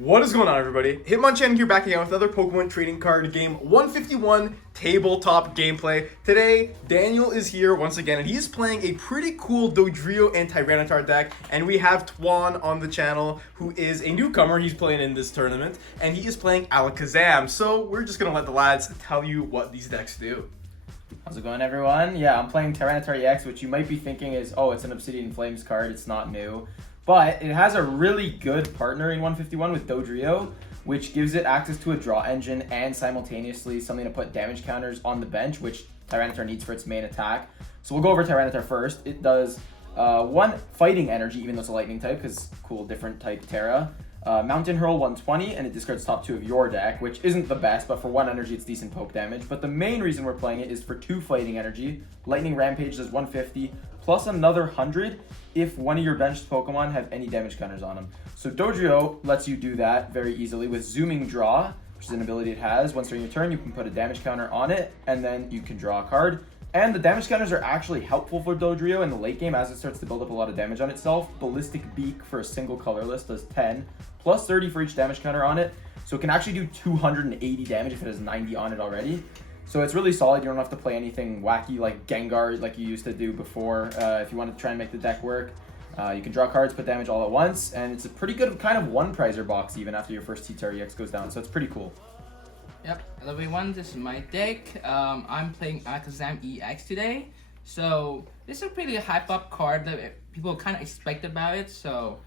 What is going on, everybody? Hitmonchanning here, back again with another Pokemon trading card game 151 tabletop gameplay. Today, Daniel is here once again, and he is playing a pretty cool Dodrio and Tyranitar deck. And we have Twan on the channel, who is a newcomer. He's playing in this tournament, and he is playing Alakazam. So we're just gonna let the lads tell you what these decks do. How's it going, everyone? Yeah, I'm playing Tyranitar EX, which you might be thinking is, oh, it's an Obsidian Flames card. It's not new. But it has a really good partner in 151 with Dodrio, which gives it access to a draw engine and simultaneously something to put damage counters on the bench, which Tyranitar needs for its main attack. So we'll go over Tyranitar first. It does 1 fighting energy, even though it's a lightning type, because cool, different type Terra. Mountain Hurl 120, and it discards top 2 of your deck, which isn't the best, but for 1 energy, it's decent poke damage. But the main reason we're playing it is for 2 fighting energy. Lightning Rampage does 150, plus another 100 if one of your benched Pokemon have any damage counters on them. So Dodrio lets you do that very easily with Zooming Draw, which is an ability it has. Once during your turn, you can put a damage counter on it, and then you can draw a card. And the damage counters are actually helpful for Dodrio in the late game as it starts to build up a lot of damage on itself. Ballistic Beak for a single colorless does 10, plus 30 for each damage counter on it. So it can actually do 280 damage if it has 90 on it already. So it's really solid. You don't have to play anything wacky like Gengar like you used to do before. If you want to try and make the deck work, you can draw cards, put damage all at once, and it's a pretty good kind of one prizer box even after your first TCG EX goes down. So it's pretty cool. Yep, hello everyone, this is my deck. I'm playing Alakazam EX today. So this is a pretty hype up card that people kind of expect about it. So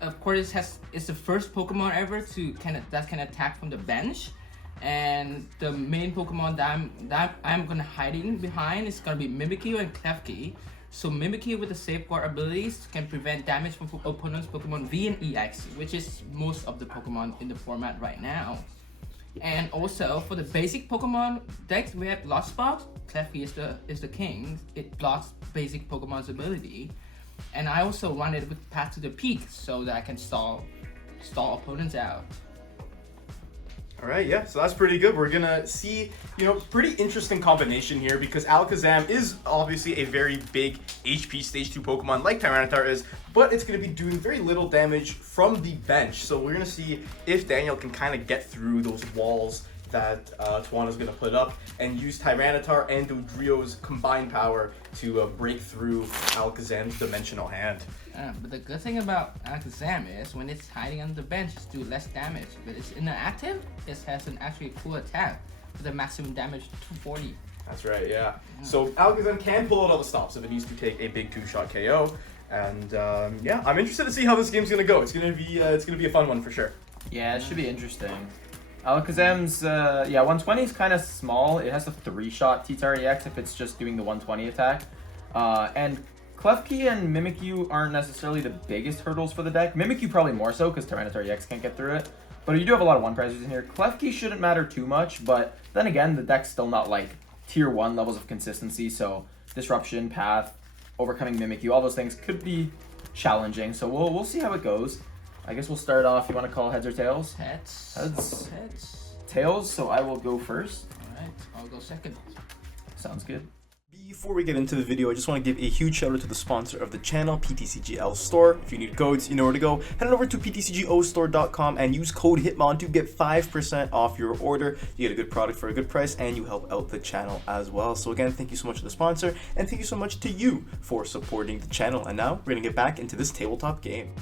of course it's the first Pokemon ever that can attack from the bench. And the main Pokemon that I'm gonna hide in behind is gonna be Mimikyu and Klefki. So Mimikyu with the Safeguard abilities can prevent damage from opponent's Pokemon V and EX, which is most of the Pokemon in the format right now. And also for the basic Pokemon decks, we have Lost Spot. Klefki is the king. It blocks basic Pokemon's ability, and I also run it with Path to the Peak so that I can stall opponents out. All right, yeah, so that's pretty good. We're gonna see, pretty interesting combination here because Alakazam is obviously a very big HP Stage 2 Pokemon like Tyranitar is, but it's gonna be doing very little damage from the bench. So we're gonna see if Daniel can kind of get through those walls that Twan is gonna put up and use Tyranitar and Dodrio's combined power to break through Alakazam's dimensional hand. But the good thing about Alakazam is when it's hiding on the bench, it's do less damage. But it's inactive, it has an actually cool attack with a maximum damage 240. That's right, yeah. So Alakazam can pull out all the stops if it needs to take a big 2-shot KO. And yeah, I'm interested to see how this game's gonna go. It's gonna be a fun one for sure. Yeah, it should be interesting. Alakazam's 120 is kind of small. It has a 3-shot TCG EX if it's just doing the 120 attack. And Klefki and Mimikyu aren't necessarily the biggest hurdles for the deck. Mimikyu probably more so because Tyranitar EX can't get through it. But you do have a lot of 1-prizers in here. Klefki shouldn't matter too much, but then again, the deck's still not like tier 1 levels of consistency. So Disruption, Path, overcoming Mimikyu, all those things could be challenging. So we'll see how it goes. I guess we'll start off. You want to call heads or tails? Heads. Heads. Heads. Tails, so I will go first. Alright, I'll go second. Sounds good. Before we get into the video, I just want to give a huge shout out to the sponsor of the channel, PTCGL Store. If you need codes, you know where to go. Head on over to ptcgostore.com and use code HITMON to get 5% off your order. You get a good product for a good price, and you help out the channel as well. So again, thank you so much to the sponsor, and thank you so much to you for supporting the channel. And now, we're going to get back into this tabletop game.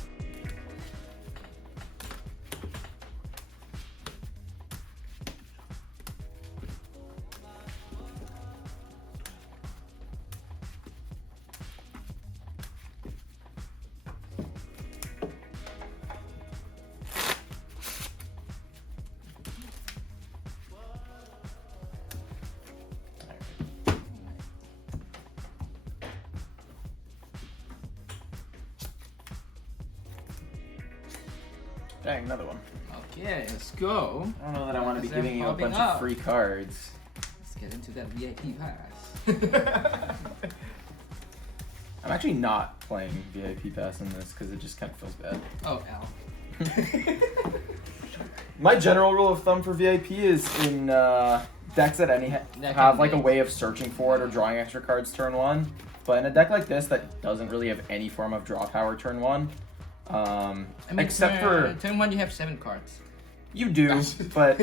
Dang, another one. Okay, let's go. I don't know that I want to be Alakazam giving you a popping bunch up. of free cards. Let's get into that VIP pass. I'm actually not playing VIP Pass in this because it just kind of feels bad. Oh, L. My general rule of thumb for VIP is in decks that have like a way of searching for it or drawing extra cards turn 1. But in a deck like this that doesn't really have any form of draw power turn 1, I mean, Except for turn 1, you have 7 cards. you do, but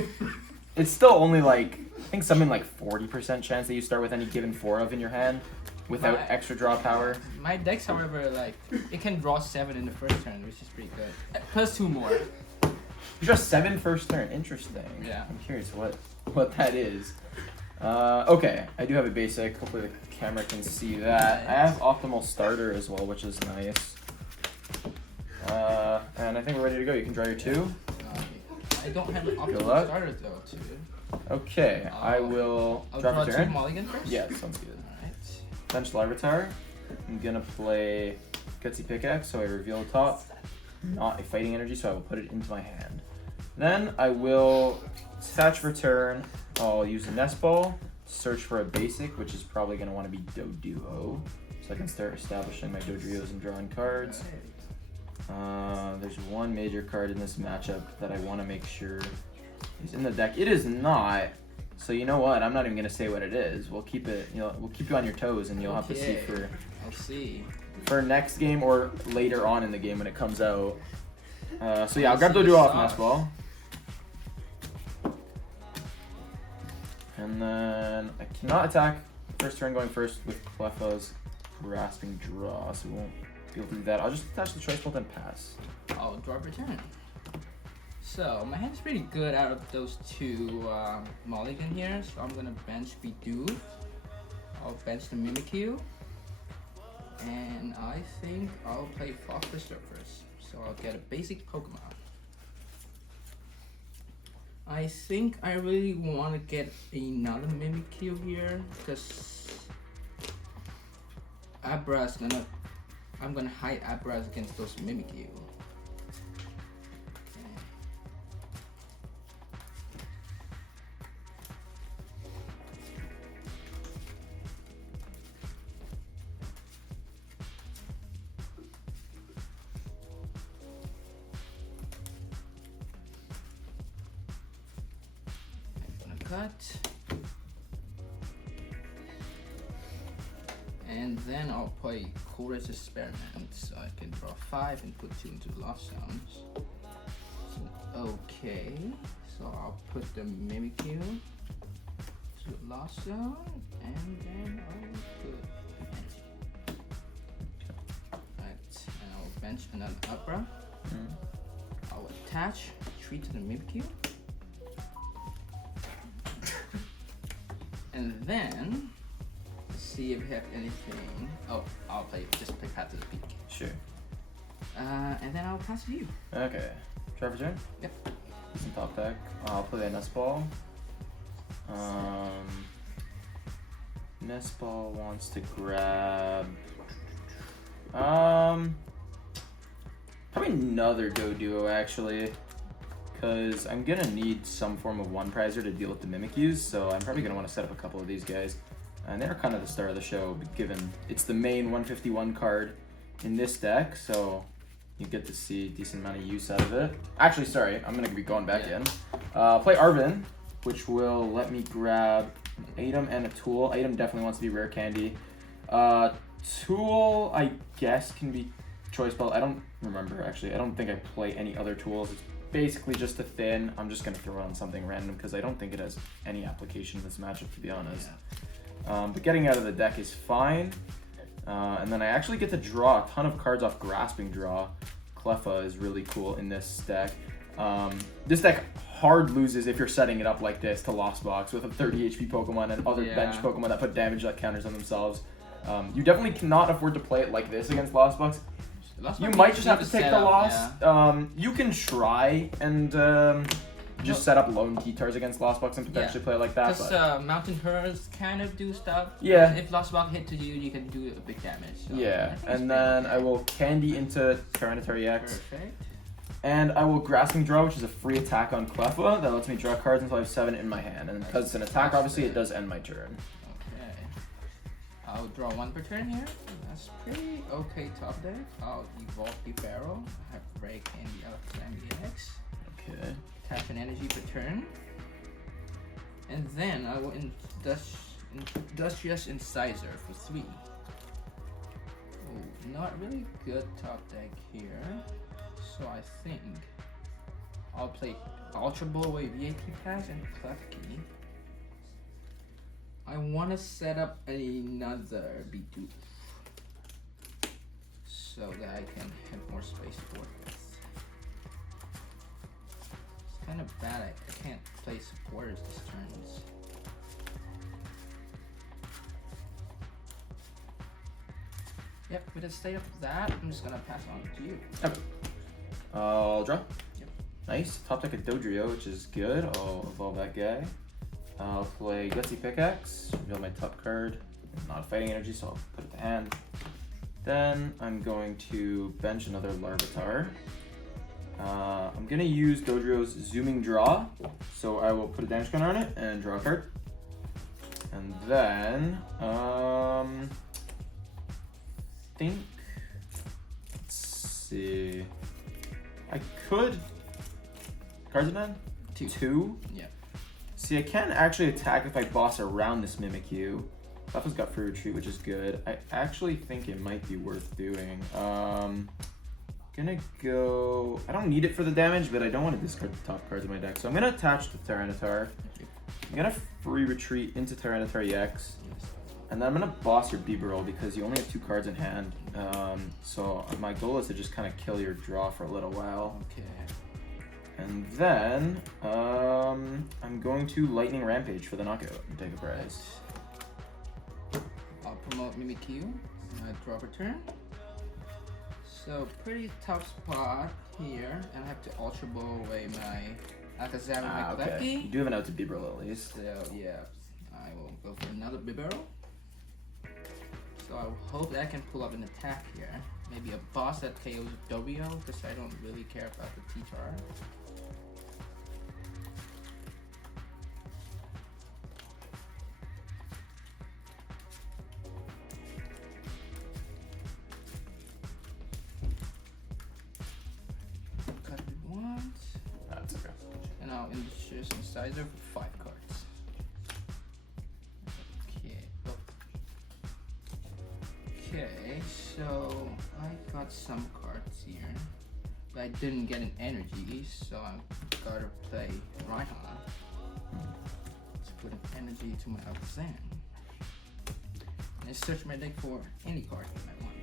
it's still only like I think something like 40% chance that you start with any given 4 of in your hand without extra draw power. My decks, however, like it can draw 7 in the first turn, which is pretty good. Plus 2 more. You draw 7 first turn. Interesting. Yeah. I'm curious what that is. Okay, I do have a basic. Hopefully the camera can see that. I have optimal starter as well, which is nice. And I think we're ready to go. You can draw your 2. I don't have an Good optimal luck. starter though, too. Okay, I will I'll draw draw for 2 turn. mulligan first. Yeah, sounds good. Alright. Bench Larvitar. I'm gonna play Gutsy Pickaxe, so I reveal the top. Not a fighting energy, so I will put it into my hand. Then I will attach for turn. I'll use a Nest Ball, search for a basic, which is probably gonna want to be Dodrio, so I can start establishing my Dodrios and drawing cards. There's one major card in this matchup that I want to make sure is in the deck. It is not. So you know what? I'm not even gonna say what it is. We'll keep it. We'll keep you on your toes, and you'll have to see I'll see. for next game or later on in the game when it comes out. So yeah, I'll grab Dodrio off Nest Ball, and then I cannot attack first turn going first with Cleffa's Grasping Draw, so we won't be able to do that. I'll just attach the Choice Bolt and pass. I'll draw return. So my hand's pretty good out of those 2 mulligan here. So I'm gonna bench Bidoof. I'll bench the Mimikyu. And I think I'll play Fox Twister first. So I'll get a basic Pokemon. I think I really want to get another Mimikyu here because I'm gonna hide Abra's against those Mimikyu. Cut. And then I'll play Chorus Experiment, so I can draw 5 and put 2 into Lost Zones. So, okay, so I'll put the Mimikyu to Lost Zone, and then I'll put Energy. Right, and I'll bench another Abra. I'll attach 3 to the Mimikyu. And then see if we have anything. Oh, I'll just play Path to the Peak. Sure. And then I'll pass to you. Okay. Draw for turn? Yep. Some top deck. I'll play a Nest Ball. Nest Ball wants to grab probably another Doduo actually. Because I'm gonna need some form of one prizer to deal with the Mimikyus, so I'm probably gonna want to set up a couple of these guys. And they're kind of the star of the show, given it's the main 151 card in this deck, so you get to see a decent amount of use out of it. Actually, sorry, I'm gonna be going back in. Play Arvin, which will let me grab an item and a tool. Item definitely wants to be rare candy. Tool, I guess, can be Choice Belt. I don't remember actually. I don't think I play any other tools. It's basically just a thin. I'm just gonna throw it on something random because I don't think it has any application in this matchup, to be honest. But getting out of the deck is fine. And then I actually get to draw a ton of cards off Grasping Draw. Cleffa is really cool in this deck. This deck hard loses if you're setting it up like this to Lost Box with a 30 HP Pokemon and other bench Pokemon that put damage that counters on themselves. You definitely cannot afford to play it like this against Lost Box. You might just have to take the loss. Yeah. You can try and just set up lone Guitars against Lost Box and potentially play it like that. Because Mountain Hurls kind of do stuff. Yeah. If Lost Box hit to you, you can do a big damage. So yeah, and then I will Candy into Tyranitar EX. Perfect. And I will Grasping Draw, which is a free attack on Cleffa that lets me draw cards until I have 7 in my hand. And because it's an attack, obviously, it does end my turn. Okay. I'll draw 1 per turn here. That's pretty okay top deck. I'll evolve the barrel. I have Ray Candy Alakazam EX. Okay. Attach an energy per turn. And then I will Industrious Incisor for 3. Oh, not really good top deck here. So I think I'll play Ultra Ball away VAT Pass and Klefki. I want to set up another B2 so that I can have more space for this. It's kind of bad I can't play supporters this turns. Yep, with the state of that, I'm just gonna pass on to you. Okay. I'll draw. Yep. Nice. Top deck a Dodrio, which is good. I'll evolve that guy. I'll play Gutsy Pickaxe, reveal my top card. Not a fighting energy, so I'll put it to hand. Then I'm going to bench another Larvitar. I'm gonna use Dodrio's Zooming Draw, so I will put a damage counter on it and draw a card. And then, let's see. I could. Cards in hand? Two? Yeah. See, I can actually attack if I boss around this Mimikyu. Leffa's got free retreat, which is good. I actually think it might be worth doing. Gonna go. I don't need it for the damage, but I don't want to discard the top cards of my deck. So I'm gonna attach the Tyranitar. I'm gonna free retreat into Tyranitar EX. And then I'm gonna boss your Bibarel because you only have 2 cards in hand. So my goal is to just kind of kill your draw for a little while. Okay. And then I'm going to Lightning Rampage for the knockout and take a prize. I'll promote Mimikyu. Draw return. So pretty tough spot here, and I have to Ultra Ball away my Alakazam and my Okay. Klefki. You do have an out to Bibarel at least. So yeah, I will go for another Bibarel. So I hope that I can pull up an attack here. Maybe a boss that KOs Dodrio, because I don't really care about the T-Tar. Cut it once, That's okay. and I'll introduce Incisor for 5 cards. Okay, so I got some cards here, but I didn't get an energy, so I gotta play Raihan. Let's put an energy to my Alakazam. And I search my deck for any card that I want,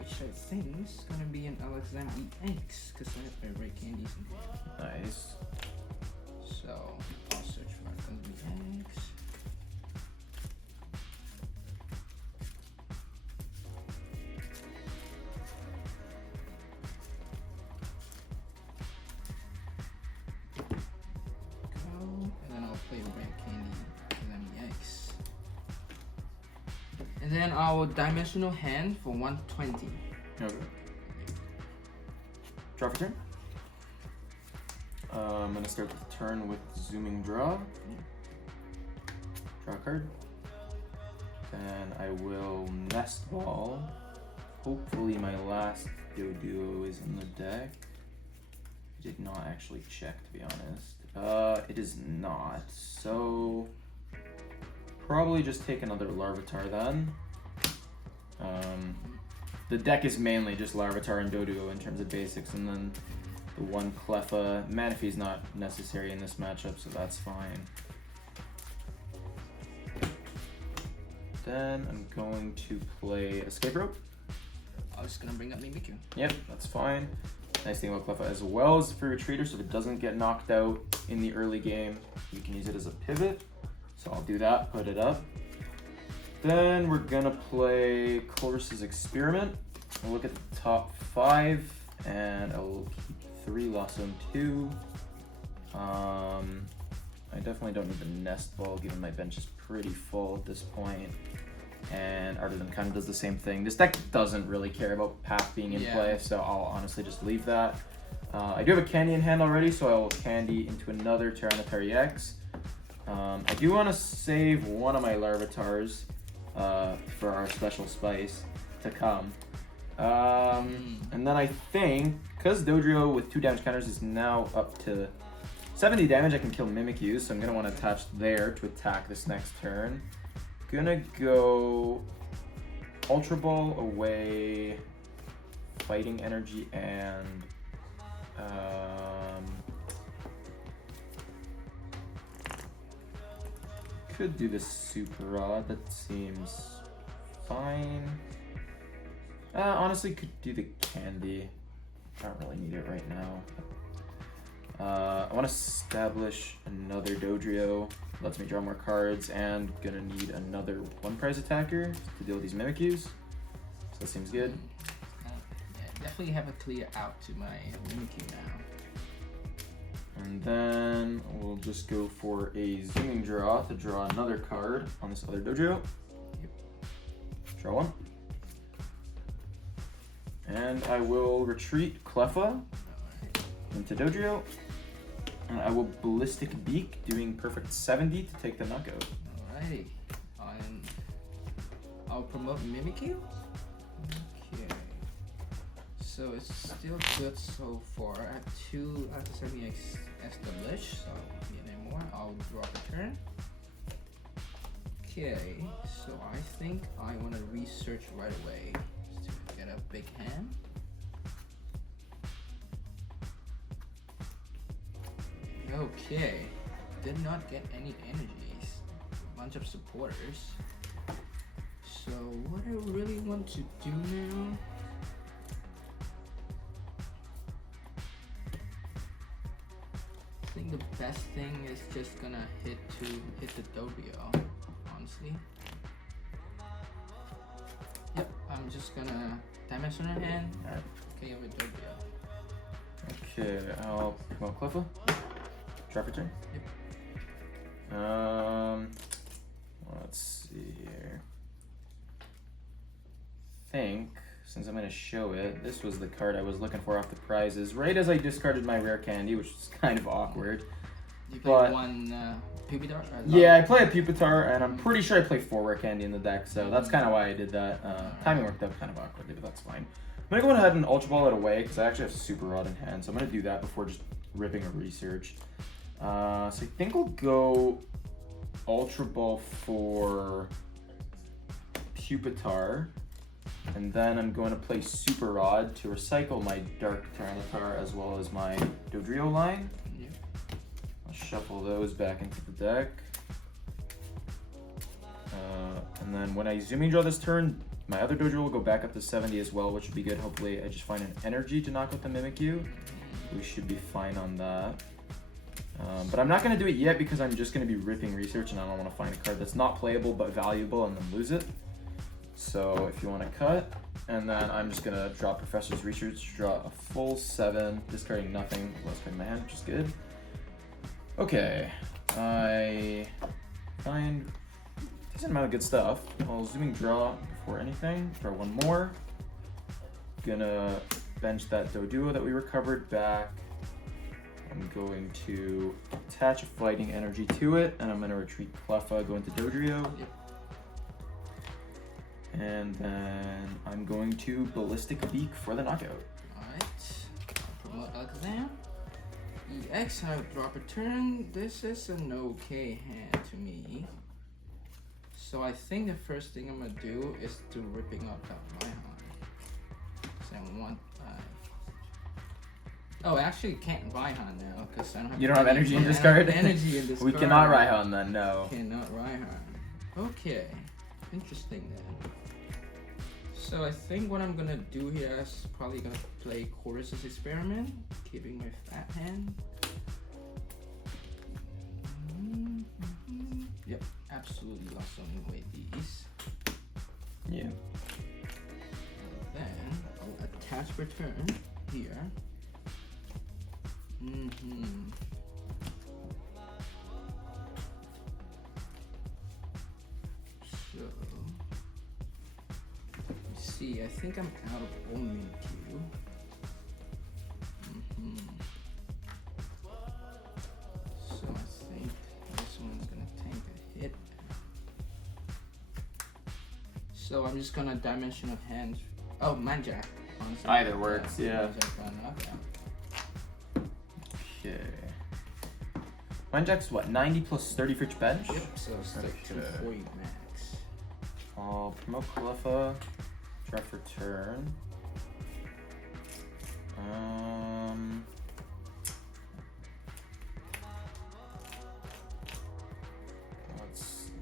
which I think is gonna be an Alakazam EX, because I have my rare candies in there. Nice. So I'll search for Alakazam EX. And then our dimensional hand for 120. Okay. Draw for turn. I'm gonna start the turn with Zooming Draw. Draw a card. Then I will Nest Ball. Hopefully my last Dodrio is in the deck. I did not actually check, to be honest. It is not. So probably just take another Larvitar then. The deck is mainly just Larvitar and Dodrio in terms of basics, and then the one Cleffa. Manaphy is not necessary in this matchup, so that's fine. Then I'm going to play Escape Rope. I was gonna bring up Mimikyu. Yep, that's fine. Nice thing about Cleffa as well as free retreater, so if it doesn't get knocked out in the early game, you can use it as a pivot. So I'll do that, put it up. Then we're gonna play Colress's Experiment. I'll look at the top 5, and I'll keep 3, lost zone 2. I definitely don't need the Nest Ball, given my bench is pretty full at this point. And Artisan kind of does the same thing. This deck doesn't really care about path being in play, so I'll honestly just leave that. I do have a Candy in hand already, so I will Candy into another Tyranitar EX. I do want to save one of my Larvitars for our special spice to come. And then I think, because Dodrio with 2 damage counters is now up to 70 damage, I can kill Mimikyu, so I'm going to want to attach there to attack this next turn. Gonna go Ultra Ball away fighting energy and could do the super rod. That seems fine. Honestly, could do the candy. I don't really need it right now. I want to establish another Dodrio. Lets me draw more cards, and gonna need another one-prize attacker to deal with these Mimikyus. So that seems good. Yeah, definitely have a clear out to my Mimikyu now. And then we'll just go for a zooming draw to draw another card on this other Dodrio. Yep. Draw one. And I will retreat Cleffa into Dodrio. And I will Ballistic Beak, doing perfect 70 to take the knockout. Alrighty. I'll promote Mimikyu. Okay. So it's still good so far. I have 2 Alakazam EX established, so I won't need any more. I'll draw the turn. Okay, so I think I want to research right away to get a big hand. Okay, did not get any energies. A bunch of supporters. So what I really want to do now? I think the best thing is just gonna hit the Dodrio, honestly. Yep, I'm just gonna dimensional hand. Okay, with Dodrio. Okay, I'll promote Cleffa. Drop a turn. Yep. Let's see here. I think, since I'm going to show it, this was the card I was looking for off the prizes, right as I discarded my rare candy, which is kind of awkward. You play one Pupitar? Yeah, I play a Pupitar, and I'm pretty sure I play 4 rare candy in the deck, so that's kind of why I did that. Timing worked out kind of awkwardly, but that's fine. I'm going to go ahead and Ultra Ball it away, because I actually have Super Rod in hand, so I'm going to do that before just ripping a research. So I think we'll go Ultra Ball for Pupitar, and then I'm going to play Super Rod to recycle my Dark Tyranitar as well as my Dodrio line. Yep. I'll shuffle those back into the deck. And then when I zooming draw this turn, my other Dodrio will go back up to 70 as well, which would be good. Hopefully I just find an energy to knock out the Mimikyu. We should be fine on that. But I'm not going to do it yet because I'm just going to be ripping research and I don't want to find a card that's not playable but valuable and then lose it. So if you want to cut, and then I'm just going to draw Professor's Research, draw a full 7, discarding nothing, less card in my hand, which is good. Okay, I find a decent amount of good stuff. I'll zooming draw before anything, draw one more. Gonna bench that Dodrio that we recovered back. I'm going to attach a fighting energy to it, and I'm going to retreat Cleffa, go into Dodrio. Yep. And then I'm going to Ballistic Beak for the knockout. Alright. Promote Alakazam. EX, I drop a turn. This is an okay hand to me. So I think the first thing I'm going to do is to ripping up that Raihan. So I want... Oh, I actually can't Raihan now because I don't have. You don't have energy in this card? Energy in this We card. cannot Raihan then, no. Cannot Raihan. Okay, interesting then. So I think what I'm gonna do here is probably gonna play Chorus's Experiment, keeping my fat hand. Yep, absolutely lost on away these. Yeah. Then I'll attach return here. So, let's see, I think I'm out of Mimikyu. So I think this one's gonna tank a hit. So I'm just gonna Dimension of Hands. Oh, Manjack. Honestly. Either works, yeah. Manjack on knockout. Okay. Manjack's what, 90 plus 30 for each bench? Yep, so stick to 40 max. I'll promote Cleffa, draw for turn. Let's see.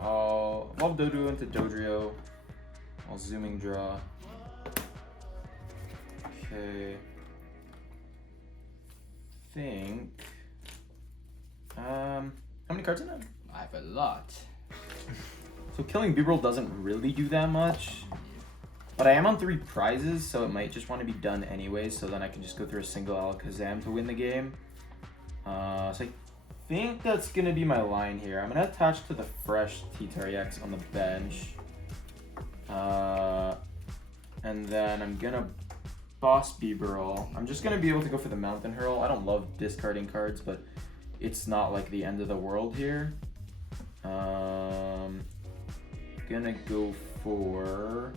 I'll love Dodrio into Dodrio. I'll zooming draw. Okay. Think. How many cards in it? I have a lot. So killing Beeble doesn't really do that much. But I am on 3 prizes, so it might just want to be done anyways, so then I can just go through a single Alakazam to win the game. So I think that's going to be my line here. I'm going to attach to the fresh T-Tarix on the bench. And then I'm going to boss Beeble. I'm just going to be able to go for the Mountain Hurl. I don't love discarding cards, but it's not like the end of the world here. Gonna go for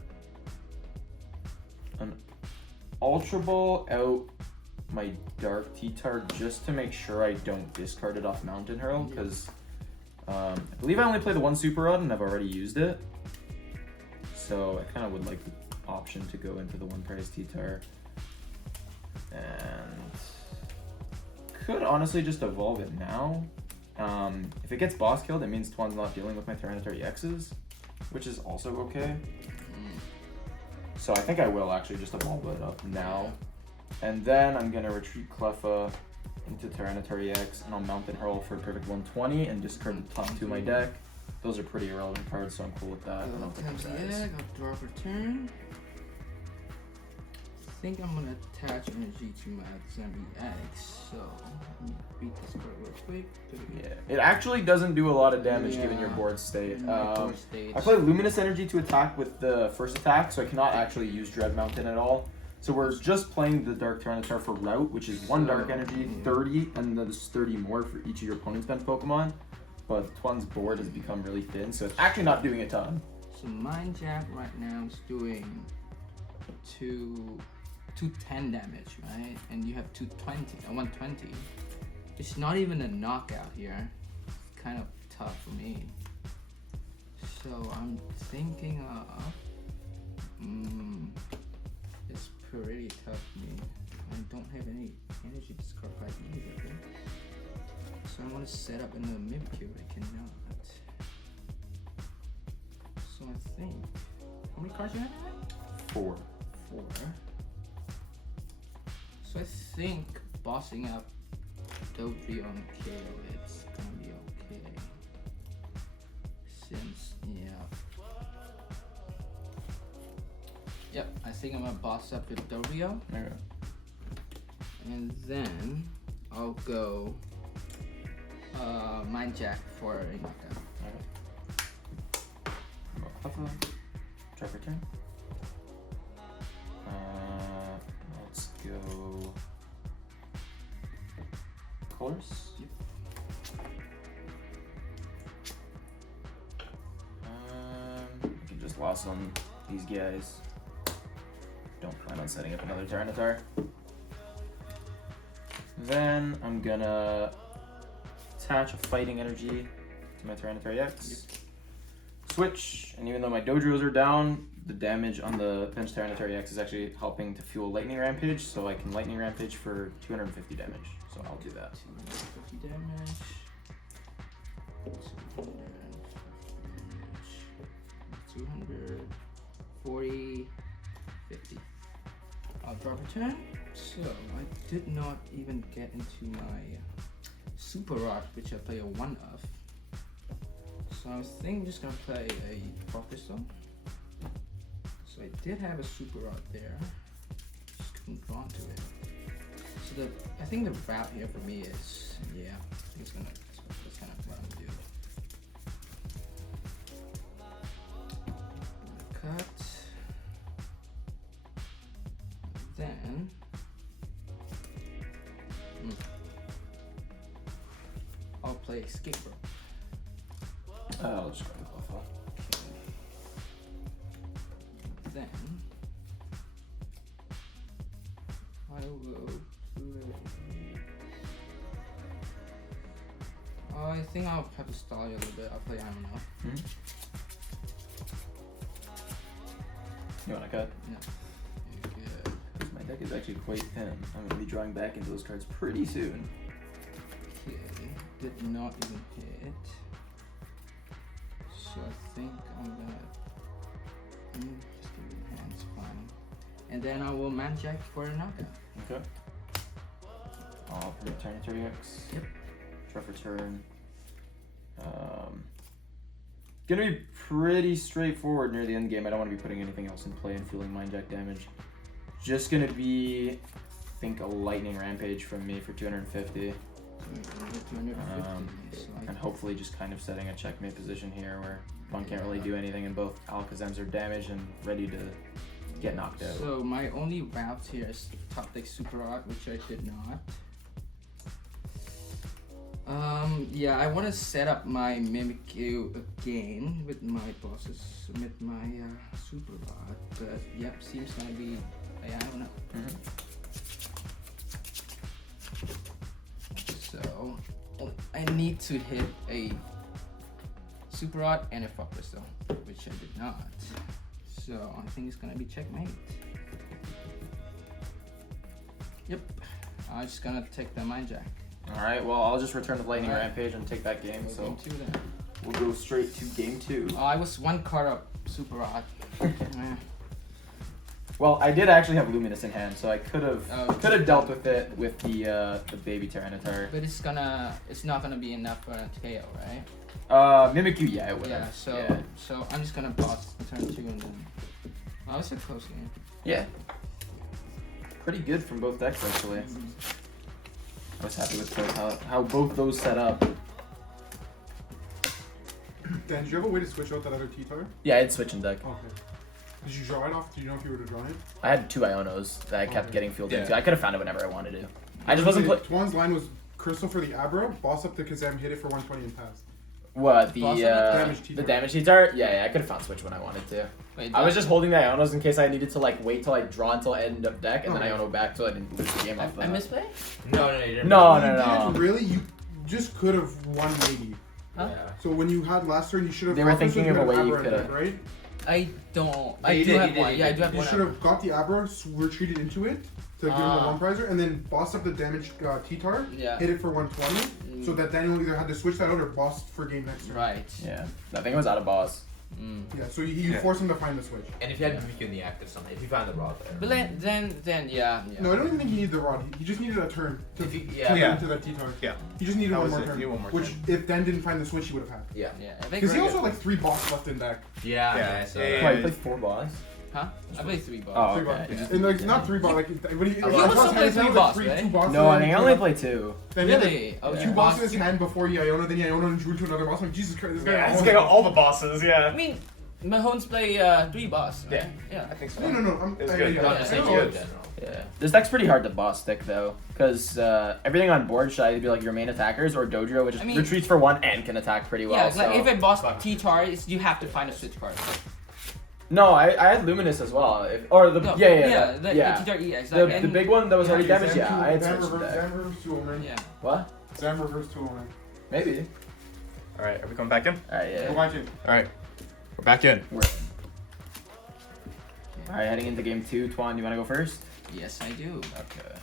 an Ultra Ball out my Dark T-Tar just to make sure I don't discard it off Mountain Hurl, because I believe I only play the 1 Super Rod and I've already used it. So I kind of would like the option to go into the 1 prize T-Tar. And could honestly just evolve it now. If it gets boss killed, it means Twan's not dealing with my Tyranitar EXs, which is also okay. So I think I will actually just evolve it up now. And then I'm going to retreat Cleffa into Tyranitar EX, and I'll Mountain Hurl for a perfect 120 and discard the top 2 of my deck. Those are pretty irrelevant cards, so I'm cool with that. I don't think I'm I got draw for turn. I think I'm gonna attach energy to my Alakazam EX, so let me beat this card real quick. Yeah, it actually doesn't do a lot of damage given your board state. I play Luminous Energy to attack with the first attack, so I cannot actually use Dread Mountain at all. So we're just playing the Dark Tyranitar for route, which is 1 Dark Energy, 30, and then there's 30 more for each of your opponent's bench Pokemon. But Twan's board has become really thin, so it's actually not doing a ton. So Mind Jab right now is doing 210 damage, right? And you have 120. It's not even a knockout here. It's kind of tough for me. So I'm thinking of it's pretty tough for me. I don't have any energy discard right either. So I want to set up in the Mimikyu, I cannot. So I think, how many cards you have? 4. 4. So I think bossing up Dodrio on KO, it's gonna be okay. Since, Yep, I think I'm gonna boss up with Dodrio. Okay. And then I'll go Mind Jack for a knockout. Alright. Drop return. Let's go colors. Yep. We can just loss on these guys. Don't plan on setting up another Tyranitar. Then I'm gonna attach a Fighting Energy to my Tyranitar EX. Yep. Switch, and even though my Dodrios are down, the damage on the bench Tyranitar EX is actually helping to fuel Lightning Rampage, so I can Lightning Rampage for 250 damage. So I'll do that. 250 damage. 240, 50. I'll drop a turn. So I did not even get into my Super Rod, which I play a 1 of. So I think I'm just gonna play a Frost Pistol. So I did have a Super Rod there. Just couldn't draw into it. So I think the route here for me is, I think that's kind of what I'm gonna do. Cut. Then I'll play Escape Rope. I'll just go with Buffalo. Then I will play. I think I'll have to stall you a little bit. I'll play I don't know. You wanna cut? No. You're good. Here's my deck is actually quite thin. I'm gonna be drawing back into those cards pretty soon. Okay, did not even hit. So I think I'm gonna just give it a hand's fine. And then I will Manjack for a knockout. Okay. I'll return to X. Yep. Draw for turn. Gonna be pretty straightforward near the end game. I don't want to be putting anything else in play and feeling mind jack damage. Just gonna be, I think, a lightning rampage from me for 250. And hopefully just kind of setting a checkmate position here where one can't really do anything and both Alakazams are damaged and ready to get knocked out. So my only route here is top deck Super Rod, which I did not. Yeah, I want to set up my Mimikyu again with my bosses, with my Super Rod, but yep, seems gonna be, I don't know. So, I need to hit a Super Rod and a Fog Crystal, which I did not. So, I think it's gonna be checkmate. Yep, I'm just gonna take the Mind Jack. Alright, well, I'll just return the lightning rampage and take that game. So Game 2 then. we'll go straight to game 2. Oh, I was one card up Super Rod. Well, I did actually have Luminous in hand, so I could have dealt with it with the baby Tyranitar. But it's not gonna be enough for a KO, right? Mimikyu, yeah, it would. Yeah. So I'm just gonna pause turn 2 and then. Oh, it's a close game. Yeah. Pretty good from both decks, actually. I was happy with how both those set up. Dan, did you have a way to switch out that other T-Tar? Yeah, I'd switch in deck. Okay. Did you draw it off? Do you know if you were to draw it? I had 2 Ionos that I kept getting fielded Yeah. into. I could have found it whenever I wanted to. I just wasn't playing. Twan's line was Crystal for the Abra, boss up the Kazam, hit it for 120 and pass. What, Boss damage the T-Tar. damage T-Tar? Yeah, I could have found switch when I wanted to. Wait, I was just holding the Ionos in case I needed to like wait till I draw until end of deck and then Okay. Iono back so I didn't lose the game off I that. misplay? No, you didn't. No, You no, didn't no. really, you just could have won maybe. Huh? Yeah. So when you had last turn, you should have. They were focused thinking with of a way you Abra in coulda- deck, right? I don't. I you do did, have you did, one. you Yeah, I did. do have You one. should have got the Abra, retreated into it to give him a one prizer, and then boss up the damaged T-Tar, Yeah. hit it for 120, so that Daniel either had to switch that out or boss for game next turn. Right. Yeah, I think it was out of boss. Yeah, so you force him to find the switch. And if you had Mimikyu in the active somehow, if you found the rod there. But then yeah. No, I don't even think he needed the rod. He just needed a turn to If you, to yeah, Yeah. into that T-Tar. Yeah. He just needed That one was more it. turn. He needed one more Which, turn. if Dan didn't find the switch, he would have had. yeah. Yeah. I think. Because he also had like 3 boss left in deck. Yeah, so Yeah. Why, you played 4 boss? Huh? I played 3 balls. Oh, 3 okay. boss. And like, not 3 boss, like, when he He also played 3 boss, right? 2 bosses. No, I think I only played 2. Then he had, like, Really? Oh, Yeah. 2 bosses in his hand before he Iona, then he Iona and drew to another boss. I'm like, Jesus Christ, this guy Yeah, almost- this guy got all the bosses, yeah. I mean, Mahomes play 3 boss. Right? I think so. No, I'm It's I- good. yeah, not I to say know. good in general. Yeah. This deck's pretty hard to boss stick though, because everything on board should either be like your main attackers or Dodrio, which I mean- retreats for 1 and can attack pretty well. Yeah, so. like if it boss T-Tar, you have to find a switch card. No, I had Luminous as well. Or the No, yeah. the T-Tar EX. The, like, the big one that was already Zam damaged. two- Yeah, I had Zam switched reverse, deck. Zam reverse 2-0, Yeah. What? Zam reverse 2-0. Maybe. Alright, are we coming back in? All right, yeah. Go back in. Alright. We're back in. All right, heading into game 2. Twan, you want to go first? Yes, I do. Okay.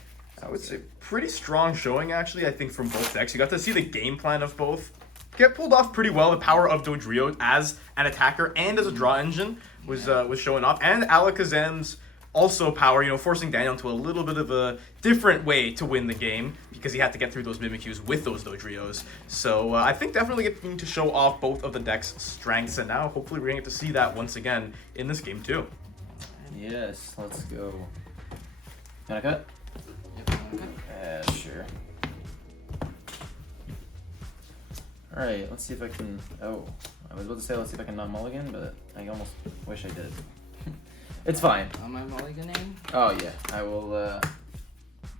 I would say pretty strong showing actually, I think, from both decks. You got to see the game plan of both get pulled off pretty well. The power of Dodrio as an attacker and as a draw engine was showing off. And Alakazam's also power, forcing Daniel into a little bit of a different way to win the game because he had to get through those Mimikyus with those Dodrios. So I think definitely getting to show off both of the deck's strengths, and now hopefully we're going to get to see that once again in this game too. Yes, let's go. Wanna cut? Yep, okay. Sure. Alright, let's see if I can... Oh, I was about to say let's see if I can not mulligan, but I almost wish I did. It's fine. Am I mulliganing? Oh yeah, I will,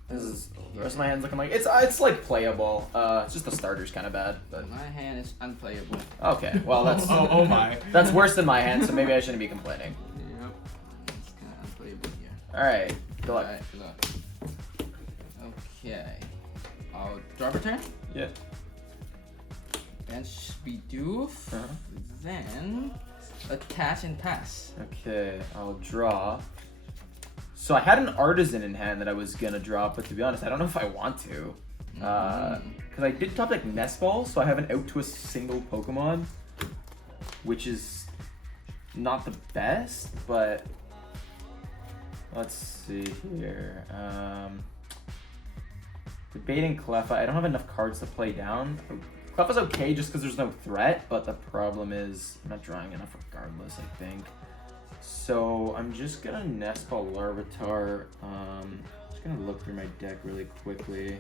This is... The rest of my hand's looking like... It's like playable. It's just the starter's kind of bad, but... My hand is unplayable. Okay, well that's... oh my. That's worse than my hand, so maybe I shouldn't be complaining. Yep. It's kind of unplayable here. Alright, good luck. Alright, good luck. Okay. I'll draw a turn. Yeah. Bench Bidoof. Uh-huh. Then attach and pass. Okay, I'll draw So I had an Artisan in hand that I was gonna drop, but to be honest, I don't know if I want to. Because I did top deck Nest Ball, so I have an out to a single Pokemon, which is not the best, but let's see here. Debating Cleffa. I don't have enough cards to play down. Cleffa's okay just because there's no threat, but the problem is I'm not drawing enough regardless, I think. So I'm just gonna Nest Ball Larvitar. Just gonna look through my deck really quickly.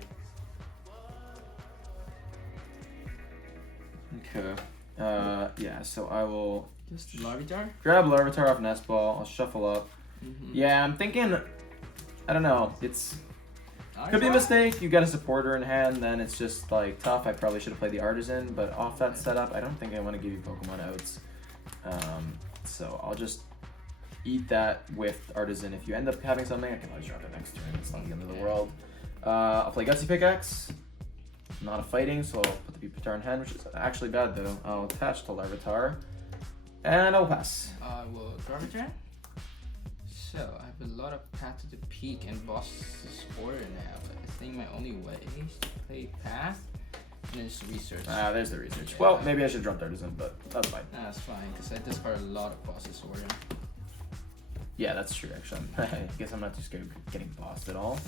Okay. Yeah, so I will Just Larvitar? grab Larvitar off Nest Ball. I'll shuffle up. Yeah, I'm thinking, I don't know, it's could be a mistake. You got a supporter in hand, then it's just like tough. I probably should have played the Artisan, but off that setup, I don't think I want to give you Pokemon outs. So I'll just eat that with Artisan. If you end up having something, I can always drop it next turn. It's not the end of the world. I'll play Gutsy Pickaxe. Not a fighting, so I'll put the Pupitar in hand, which is actually bad though. I'll attach to Larvitar, and I'll pass. I will draw a turn. So I have a lot of Path to the Peak and Boss's Order now, but I think my only way is to play Path and then just research. There's the research. Yeah. Well, maybe I should drop Artisan, but that's fine. That's fine, because I discard a lot of Boss's Order. Yeah, that's true actually. I guess I'm not too scared of getting bossed at all.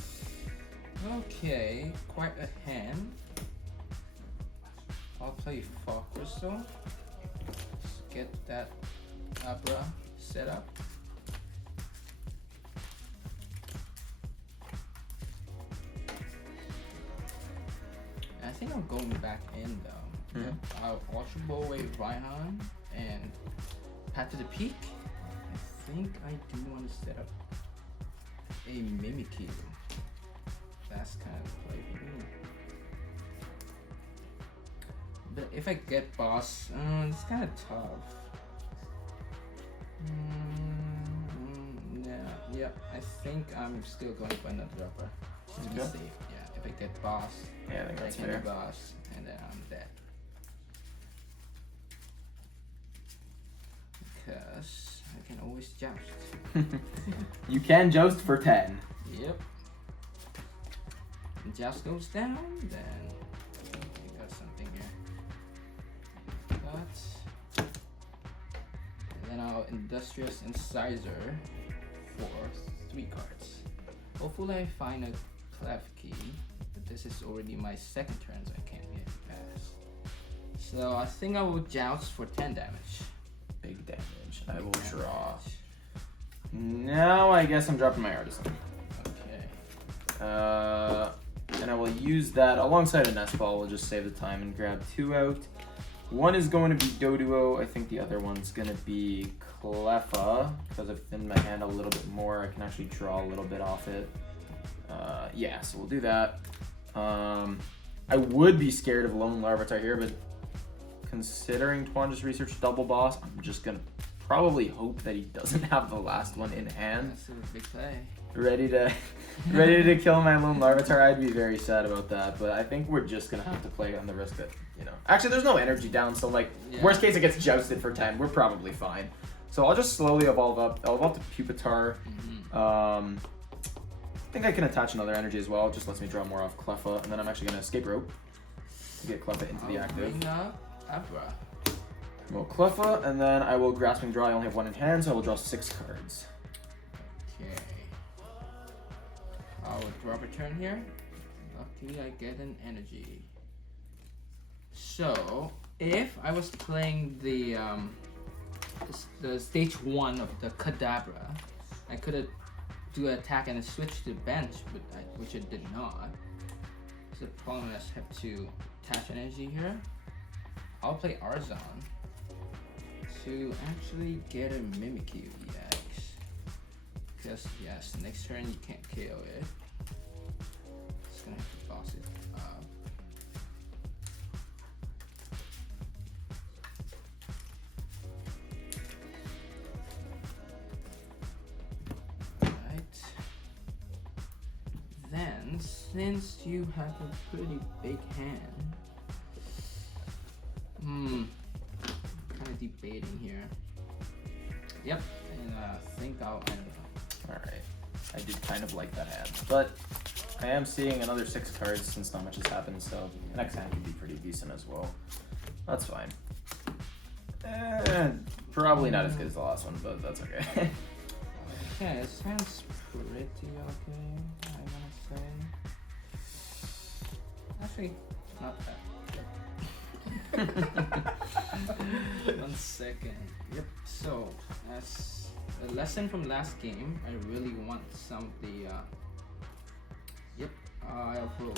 Okay, quite a hand. I'll play Fog Crystal. Just get that Abra set up. I think I'm going back in though. I'll Ultra Ball away Raihan and Path to the Peak. I think I do want to set up a Mimikyu. That's kind of the play for me. But if I get boss, it's kind of tough. Yeah, I think I'm still going for another dropper. Just to be Okay. safe. Yeah, if I get boss, Yeah, I think I that's can fair. do boss, and then I'm dead. Because I can always joust. You can joust for 10. Yep. And joust goes down, then I got something here. But and then I'll Industrious Incisor for 3 cards. Hopefully I find a Clef Key, but this is already my second turn, so I can't get it past. So I think I will joust for 10 damage. Big damage. I will Big draw. damage. Now I guess I'm dropping my Artisan. Okay. And I will use that alongside a Nest Ball. We'll just save the time and grab 2 out. One is going to be Dodrio. I think the other one's going to be Cleffa, because I've thinned my hand a little bit more. I can actually draw a little bit off it. Yeah, so we'll do that. I would be scared of Lone Larvitar here, but considering Twan just researched double boss, I'm just going to probably hope that he doesn't have the last one in hand. That's a big play. Ready to kill my Lone Larvitar. I'd be very sad about that, but I think we're just gonna have to play on the risk that, actually there's no energy down, so like worst case it gets jousted for 10. We're probably fine. So I'll just slowly evolve up. I'll evolve to Pupitar. I think I can attach another energy as well. It just lets me draw more off Cleffa, and then I'm actually gonna escape rope to get Cleffa into the active. Bring up Abra. Well, Cleffa, and then I will Grasping Draw. I only have 1 in hand, so I will draw 6 cards. Okay. I'll drop a turn here. Luckily I get an energy. So if I was playing the stage 1 of the Kadabra, I could have do an attack and then switch to the bench, but which I did not. So the problem is I have to attach energy here. I'll play Arzon to actually get a Mimikyu EX. Because yes, next turn you can't KO it. Just gonna have to boss it up. Right. Then, since you have a pretty big hand, kind of debating here. Yep, and I think I'll end it. All right. I did kind of like that hand. But I am seeing another 6 cards since not much has happened, so the next hand could be pretty decent as well. That's fine. Probably not as good as the last one, but that's okay. Okay, it sounds pretty okay, I wanna say. Actually, not bad. 1 second. Yep. So, as a lesson from last game, I really want some of the. Yep. I will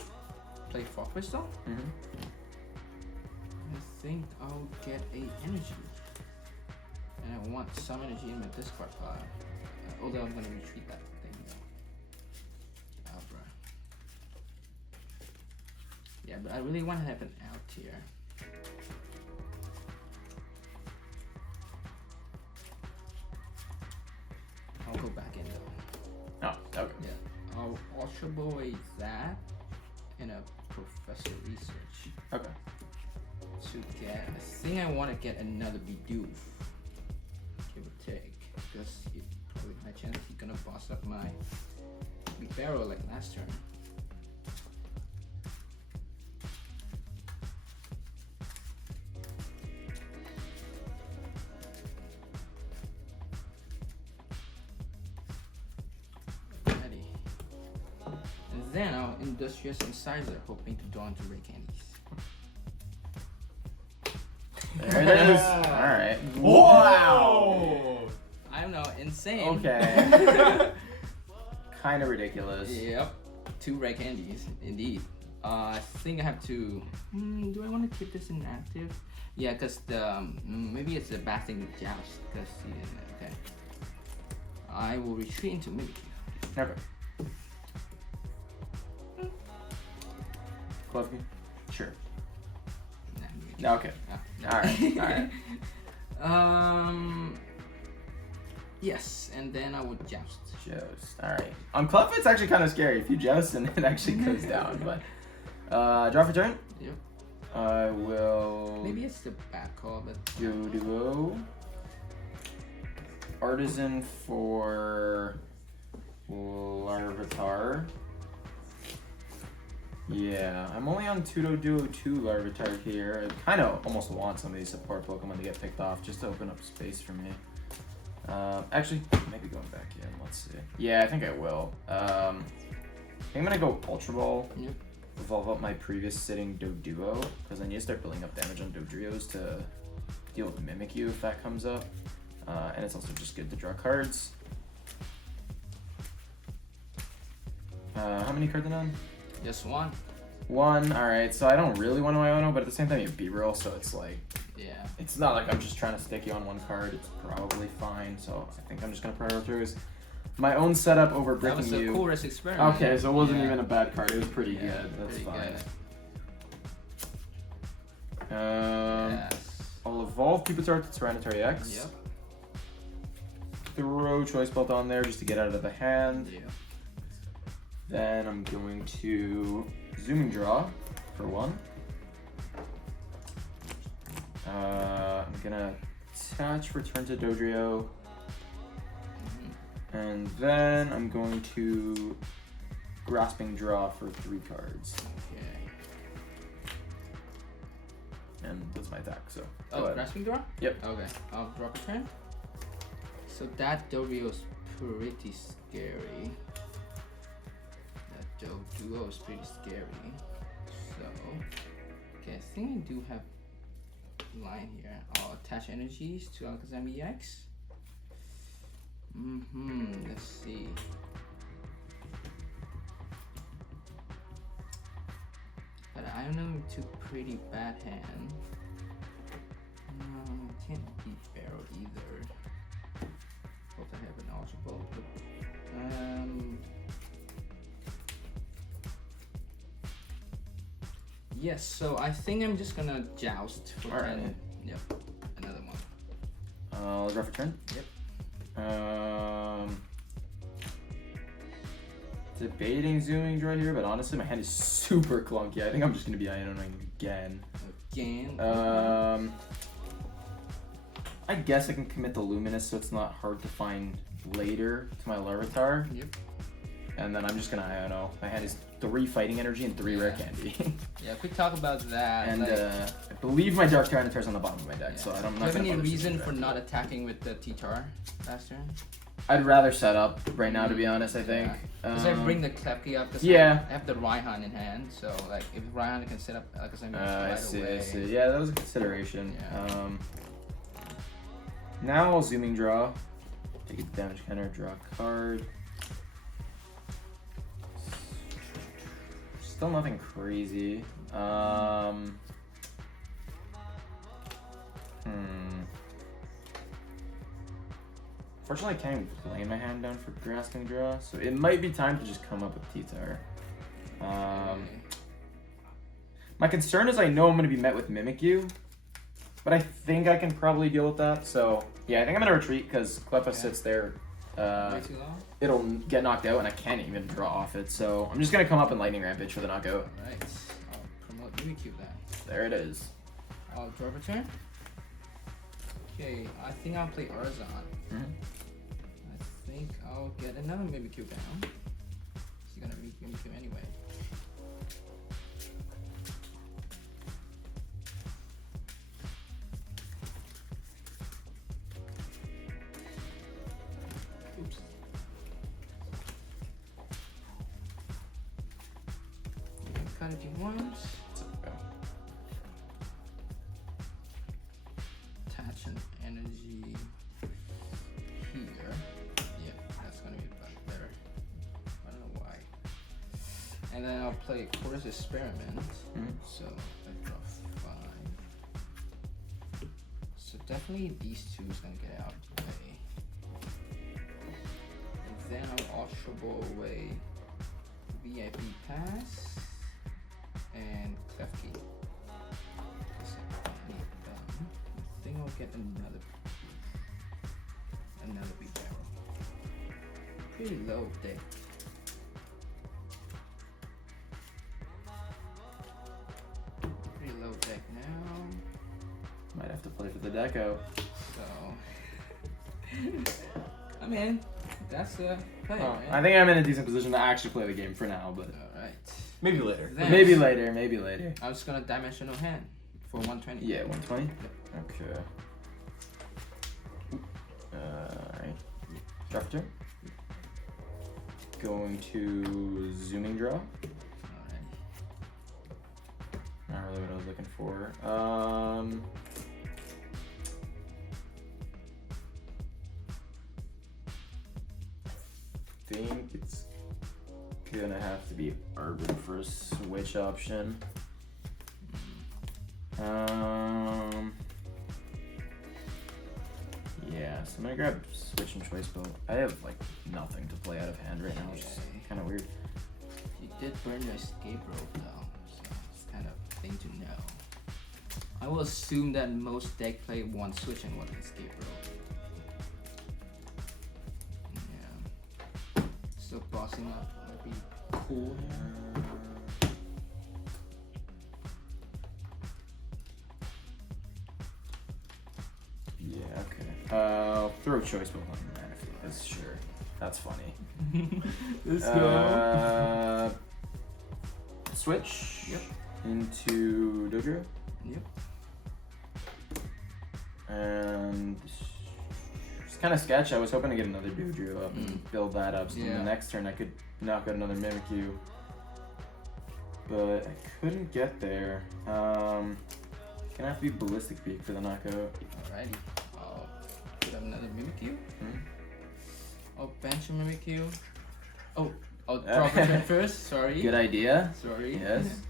play Fog Crystal. I think I'll get a energy, and I want some energy in my discard pile. Although I'm gonna retreat that thing though. Abra. Yeah, but I really want to have an out here. I'll go back in though. Oh, okay. Yeah. I'll Ultra Boy that in a Professor Research. Okay. To get, I think I want to get another Bidoof. Give or take. Because it probably my chance he's gonna boss up my big barrel like last turn. Ready. And then I'll Industrious Incisor, hoping to draw into Ray Candies. There it is. Alright. Wow! I don't know, insane. Okay. Kind of ridiculous. Yep. 2 Ray Candies, indeed. I think I have to. Do I want to keep this inactive? Yeah, because the maybe it's a bad thing to joust. Because okay. I will retreat into Mimikyu. Okay. Close me? Sure. Nah, Mimikyu. Okay. Ah, Alright. Yes, and then I would joust. Joust. Alright. On Club it's actually kind of scary. If you joust and it actually goes down. But draw for turn. Yep. I will. Maybe it's the bad call, but Dodrio. Artisan for Larvitar. Yeah, I'm only on 2 Dodrio, 2 Larvitar here. I kind of almost want some of these support Pokemon to get picked off just to open up space for me. Actually, maybe going back in. Let's see. Yeah, I think I will. I think I'm gonna go Ultra Ball. Yep. Evolve up my previous sitting Dodrio, because I need to start building up damage on Dodrios to deal with Mimikyu if that comes up. And it's also just good to draw cards. How many cards are on? just 1. 1, alright, so I don't really want to Iono, but at the same time you have B-roll, so it's like, Yeah. it's not like I'm just trying to stick you on 1 card, it's probably fine, so I think I'm just going to prioritize my own setup over That breaking was the you. coolest experiment. Okay, so it wasn't Yeah. even a bad card, it was pretty Yeah, good, that's pretty fine. good. Yes. I'll evolve Pupitar to Tyranitar X. Yep. Throw Choice Belt on there just to get out of the hand. Yep. Then I'm going to Zooming Draw for 1. I'm gonna attach Return to Dodrio. And then I'm going to Grasping Draw for 3 cards. Okay. And that's my attack, so. Oh, go ahead. grasping draw? Yep. Okay, I'll drop a turn. So that Dodrio's pretty scary. That Dodrio is pretty scary. So, okay, I think I do have line here. I'll attach energies to Alakazam EX. Let's see. But I don't know, two pretty bad hand. No, can't beat Barrel either. Hope I have an eligible. Yes, so I think I'm just gonna joust for Alright. 10. Yep, another one. I'll draw for turn. Yep. Debating Zooming Draw here, but honestly my hand is super clunky. I think I'm just gonna be Ionoing again. Again. I guess I can commit the Luminous so it's not hard to find later to my Larvitar. Yep. And then I'm just gonna, I don't know, my hand is 3 fighting energy and 3 rare candy. Yeah, quick talk about that. And like, I believe my Dark Tyranitar's on the bottom of my deck, yeah. so I don't Do know. you have any reason for not attacking with the T-Tar last turn? I'd rather set up right now, to be honest, I think. Because I bring the Klefki up because yeah. I have the Raihan in hand, so like if Raihan can set up Alakazam I right see, away. I see. Yeah, that was a consideration. Yeah. Now I'll zooming draw. Take a damage counter, draw a card. Still nothing crazy. Fortunately, I can't even lay my hand down for grasping draw, so it might be time to just come up with T-Tar. My concern is I know I'm going to be met with Mimikyu, but I think I can probably deal with that. So yeah, I think I'm going to retreat because Cleffa sits there. Way too long? It'll get knocked out and I can't even draw off it. So I'm just going to come up and Lightning Rampage for the knockout. Alright, I'll promote Mimikyu then. There it is. I'll draw a turn. Okay, I think I'll play Arzon. I think I'll get another Mimikyu down. He's gonna Mimikyu anyway. Oops. You can cut it if you want. Attach an energy here. Yeah, that's gonna be better. I don't know why. And then I'll play Chorus Experiment. So I draw 5. So definitely these two is gonna get out of the way. And then I'll Ultra away VIP Pass and Klefki. I think I'll get another big barrel. Pretty low deck. Pretty low deck now. Might have to play for the deck out. So I mean, that's the play, right? I think I'm in a decent position to actually play the game for now, but Alright. Maybe later. Then maybe later, maybe later. I'm just gonna dimensional hand for 120. Yeah, 120? Okay. Alright. Draft turn. Going to zooming draw. Alright. Not really what I was looking for. I think it's gonna have to be Urban for a switch option. Yeah, so I'm gonna grab switch and choice build. I have like nothing to play out of hand right now, which is kind of weird. You did burn your escape rope though, so it's kind of a thing to know. I will assume that most deck play one switch and one escape rope. Yeah. So bossing up might be cool here. Yeah, okay. I'll throw choice build on that if it is, sure. That's funny. Let's Switch. Yep. Into Dodrio. Yep. And it's kind of sketch. I was hoping to get another Dodrio up and build that up, so Yeah. the next turn I could knock out another Mimikyu. But I couldn't get there. Gonna have to be Ballistic Beak for the knockout. Alrighty. I'll put up another Mimikyu. I'll bench a Mimikyu. Oh, I'll drop a turn first. Sorry. Good idea. Sorry. Yes.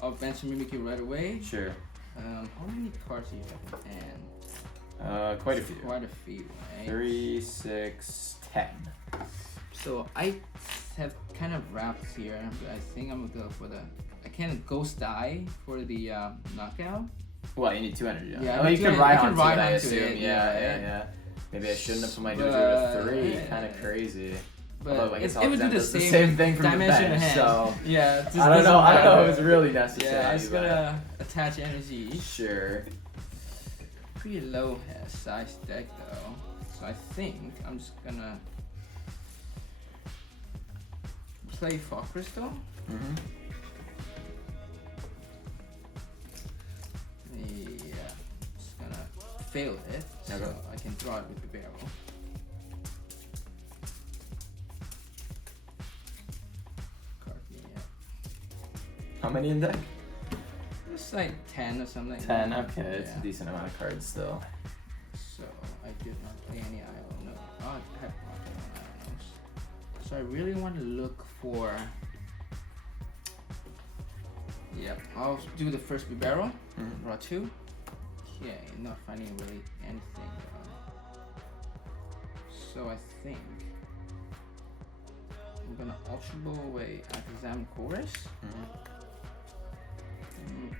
I'll bench a Mimikyu right away. Sure. How many cards do you have in hand? Quite a few. Quite a few, right? 3, 6, 10. So I have kind of wrapped here, but I think I'm gonna go for the. I can Ghost Die for the knockout. Well, you need 2 energy. Yeah, Oh, you can ride on to it, I onto assume. it, Yeah. Maybe I shouldn't have put my But, Dodrio to 3. yeah. Kind of crazy. But Although, I guess it would do the does same thing from the dimension bench, hand. so Yeah, it just I don't doesn't know. I don't know matter. if it's really necessary. Yeah, I'm just but gonna attach energy. Sure. Pretty low size deck though, so I think I'm just gonna play Fog Crystal. Mm-hmm. Yeah, just gonna fail it, so Okay. I can draw it with the barrel. Card me, yeah. How many in deck? It's like 10 or something. 10. Okay, it's Yeah. a decent amount of cards still. So I did not play any IO. No. Oh, I have not played any IOs. So I really want to look for. Yep, I'll do the first barrel. Mhm. Draw 2. Okay, not finding really anything. So I think I'm gonna Ultra Ball away Alakazam Chorus. Mhm. Mm.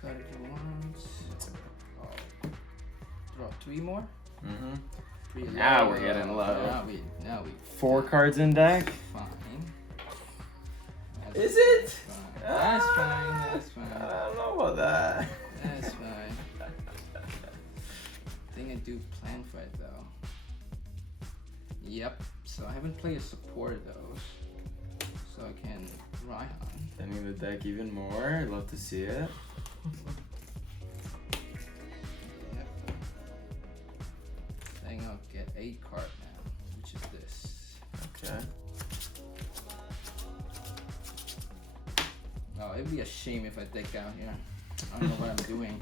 Cut it once. Oh. Draw 3 more. Mm-hmm. 3 Now low. we're getting low. Now we 4 cards in deck. fine. That's Is it? fine. That's fine. That's fine. I don't know about that. That's fine. I think I do plan for it though. Yep. So I haven't played a support of those, so I can Raihan. Thinning the deck even more. I'd love to see it. Yep. I think I'll get 8 card now, which is this. Okay. Oh, it'd be a shame if I take out here. I don't know what I'm doing.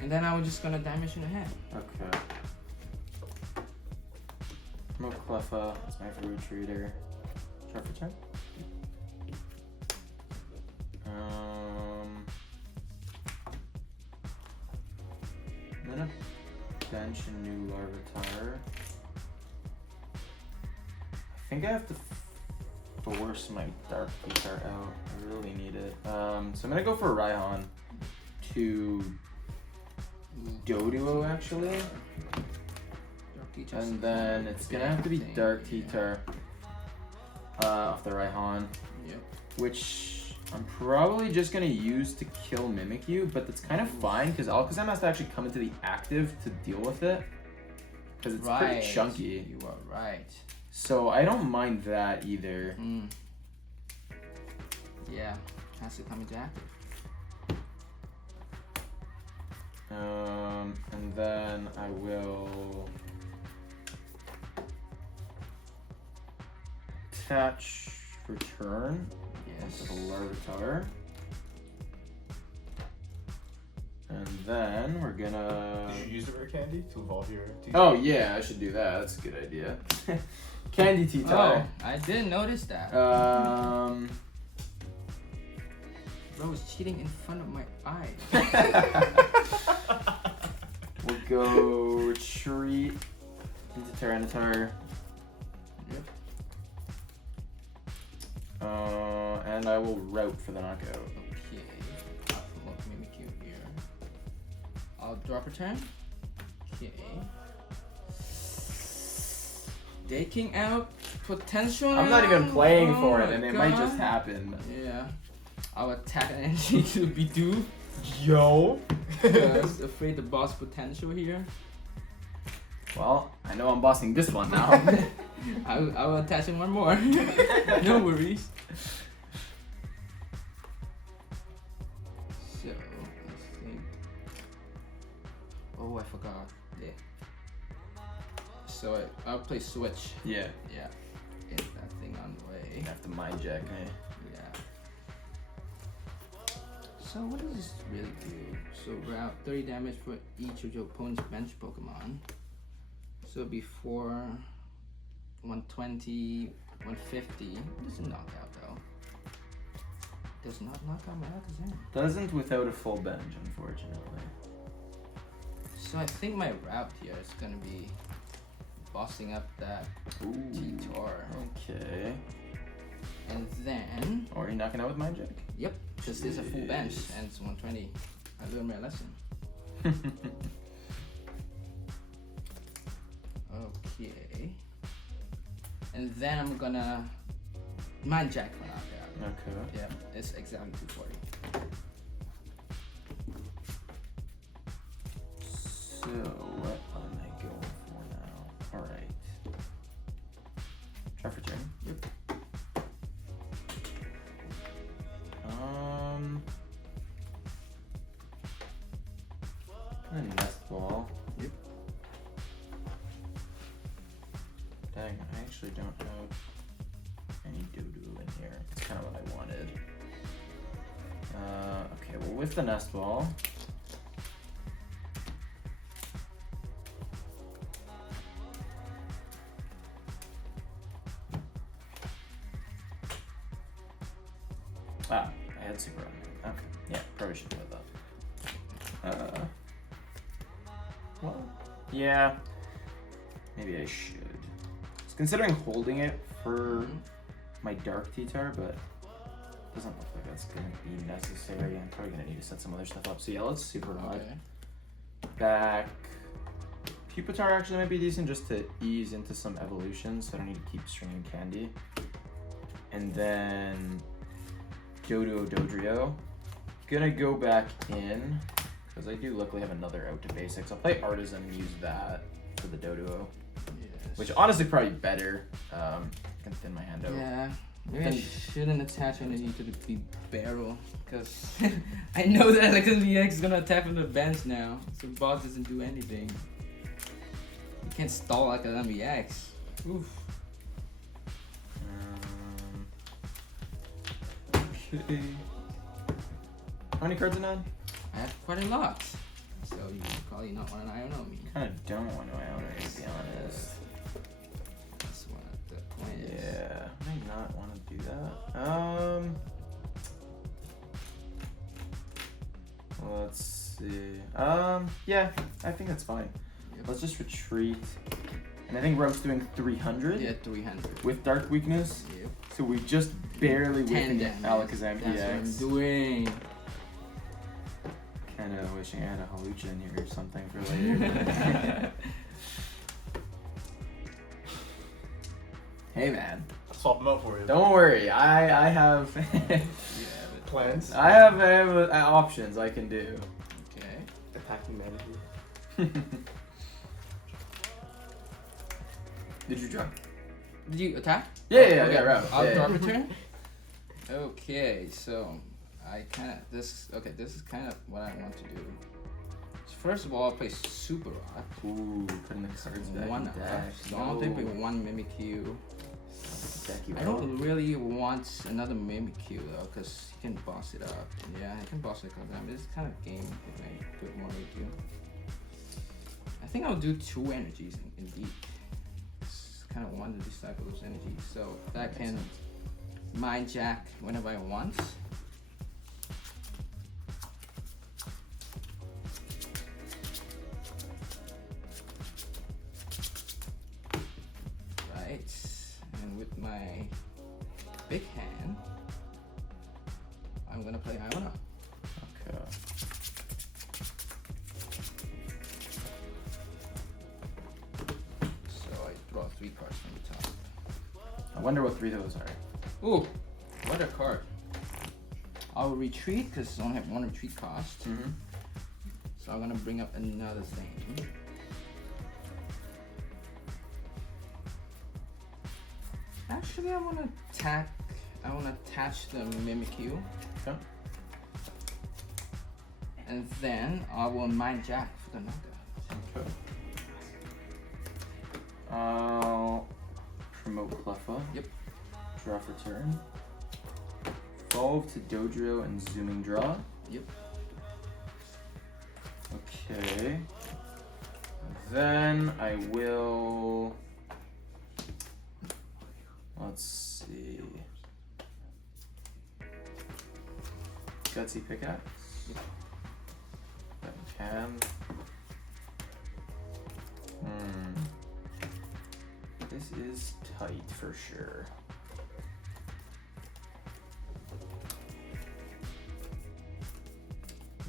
And then I was just gonna damage in the hand. Okay. Moklefa, that's my fruit reader. Sharp return. I'm gonna bench a new Larvitar. I think I have to force my Dark Guitar out. I really need it. So I'm gonna go for Raihan to Dodrio actually. Dark Teacher And seems then like it's a gonna have to be big Dark thing, Teatar off the Raihan, Yep. which I'm probably just gonna use to kill Mimikyu, but that's kind of fine because Alakazam has to actually come into the active to deal with it because it's pretty chunky. You are right. So I don't mind that either. Mm. Yeah, has to come into active. And then I will attach return Yes. onto the Larvitar. And then we're gonna. Did you use the rare candy to evolve your? Oh yeah, I should do that. That's a good idea. Candy Oh, T-Tar. I didn't notice that. Bro was cheating in front of my eyes. We'll go retreat into Tyranitar. Yep. And I will route for the knockout. Okay. I'll promote Mimikyu here. I'll drop return. Okay. Daking out potential. I'm not even playing Oh for it, my and it might just God. happen. Yeah. I'll attack an energy to Bidoof. Yo. Because afraid the boss potential here. Well, I know I'm bossing this one now. I will attach in one more. No worries. So, let's think. Oh, I forgot. Yeah. So I'll play Switch. Yeah. Yeah. Get that thing on the way. You have to mind jack me. Yeah. So what does this really do? So route 30 damage for each of your opponent's bench Pokemon. So before 120, 150. This is a knockout though. Does not knock out my Alakazam. Doesn't without a full bench, unfortunately. So I think my route here is gonna be bossing up that Ooh. T-Tar. Okay. And then, Or you knocking out with mind jack? yep, because this is a full bench Jeez. and it's 120. I learned my lesson. Okay. And then I'm gonna mind jack for knockout. Okay. Yeah, it's exactly 240. what am I going for now? Alright. Try for turn. Yep. A nest ball. Yep. Dang, I actually don't have any doo-doo in here. It's kind of what I wanted. Okay, well with the nest ball. Ah, I had super on me. Okay, yeah, probably should do that. Well, yeah, maybe I should. I was considering holding it for my Dark T-Tar, but it doesn't look like that's gonna be necessary. I'm probably gonna need to set some other stuff up. So yeah, let's super rod. Okay. Back. Pupitar actually might be decent just to ease into some evolutions, so I don't need to keep stringing candy. And then Dodrio. Gonna go back in, because I do luckily have another out to basics. I'll play Artisan and use that for the Dodrio, Yes. which honestly probably better. I can thin my hand out. Yeah. Maybe I Then- shouldn't attach energy to the big barrel, because I know that Alakazam EX is gonna attack from the bench now, so boss doesn't do anything. You can't stall Alakazam EX. Oof. Okay. How many cards in hand? I have quite a lot, so you probably not want an iron on me. Kind of don't want to own it, to be honest. That's what the point is. Yeah, I might not want to do that. Let's see. Yeah, I think that's fine. Yep. Let's just retreat. And I think Rope's doing 300 Yeah, 300. with Dark Weakness. Yep. So we just barely 10 whiffing damage. Alakazam That's what I'm EX. doing. Kind of wishing I had a Halucha in here or something for later. Hey man, I'll swap them out for you. don't worry. I have Plans. I have options I can do. Okay. Attacking manager. Did you draw? Did you attack? Yeah, Okay, right. I'll Yeah, draw yeah. return. Okay, so I kind of this is kind of what I want to do. So first of all, I'll play Super Rock. Ooh, putting the cards back One in deck. so I'll take one Mimikyu. Deck you I don't really want another Mimikyu though, because you can boss it up. And yeah, I can boss it because it's kind of game if I put more Mimikyu. I think I'll do 2 energies indeed. Kind of want to disciple those energies, so that can mind jack whenever I want. Right, and with my big hand, I'm gonna play Iona. Okay. So I draw 3 cards from the top. I wonder what 3 of those are. Ooh, what a card. I'll retreat because I only have 1 retreat cost. Mm-hmm. So I'm gonna bring up another thing. Actually, I wanna attach the Mimikyu. Okay. And then I will mind jack for the knockout. Okay. I'll promote Cleffa. Yep. Draw for turn. Evolve to Dodrio and zooming draw. Yep. Okay. Then I will. Let's see. Gutsy pickaxe. Yep. That can. This is tight for sure.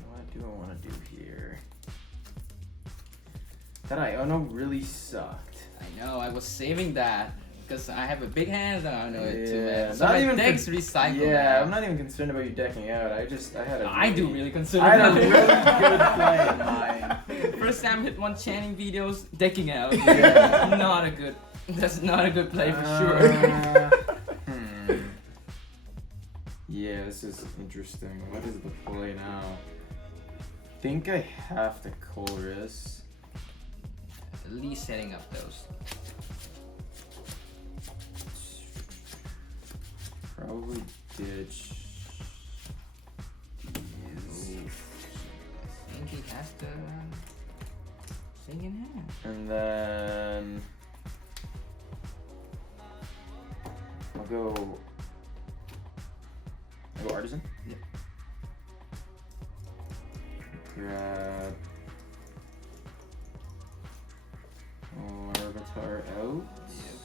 What do I want to do here? That Iono really sucked. I know, I was saving that because I have a big hand and I know it too, Yeah, man. So not my even deck's con- recycled. Yeah, now. I'm not even concerned about you decking out. I had a I do really consider I had a that. really good play in mind. first time Hitmonchanning videos, decking out. Yeah. Not a good. That's not a good play for sure. Yeah, this is interesting. What is the play now? I think I have to chorus. At least setting up those. Probably ditch. I think he has to sing in hand. And then I'll go Artisan. Yep. Grab Larvitar out. Yep.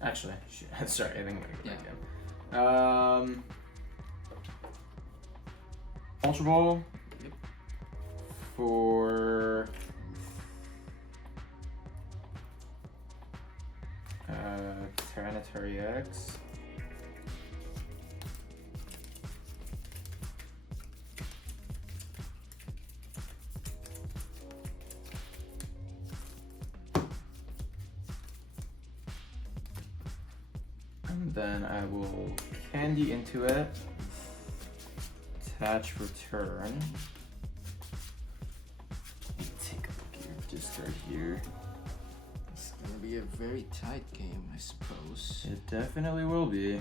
Actually, sorry, I think I'm gonna go back Yeah. in. Ultra Ball. Yep. For Tyranitar X. And then I will candy into it. Attach return. Take a look here. Discard here. It's gonna be a very tight game, I suppose. It definitely will be.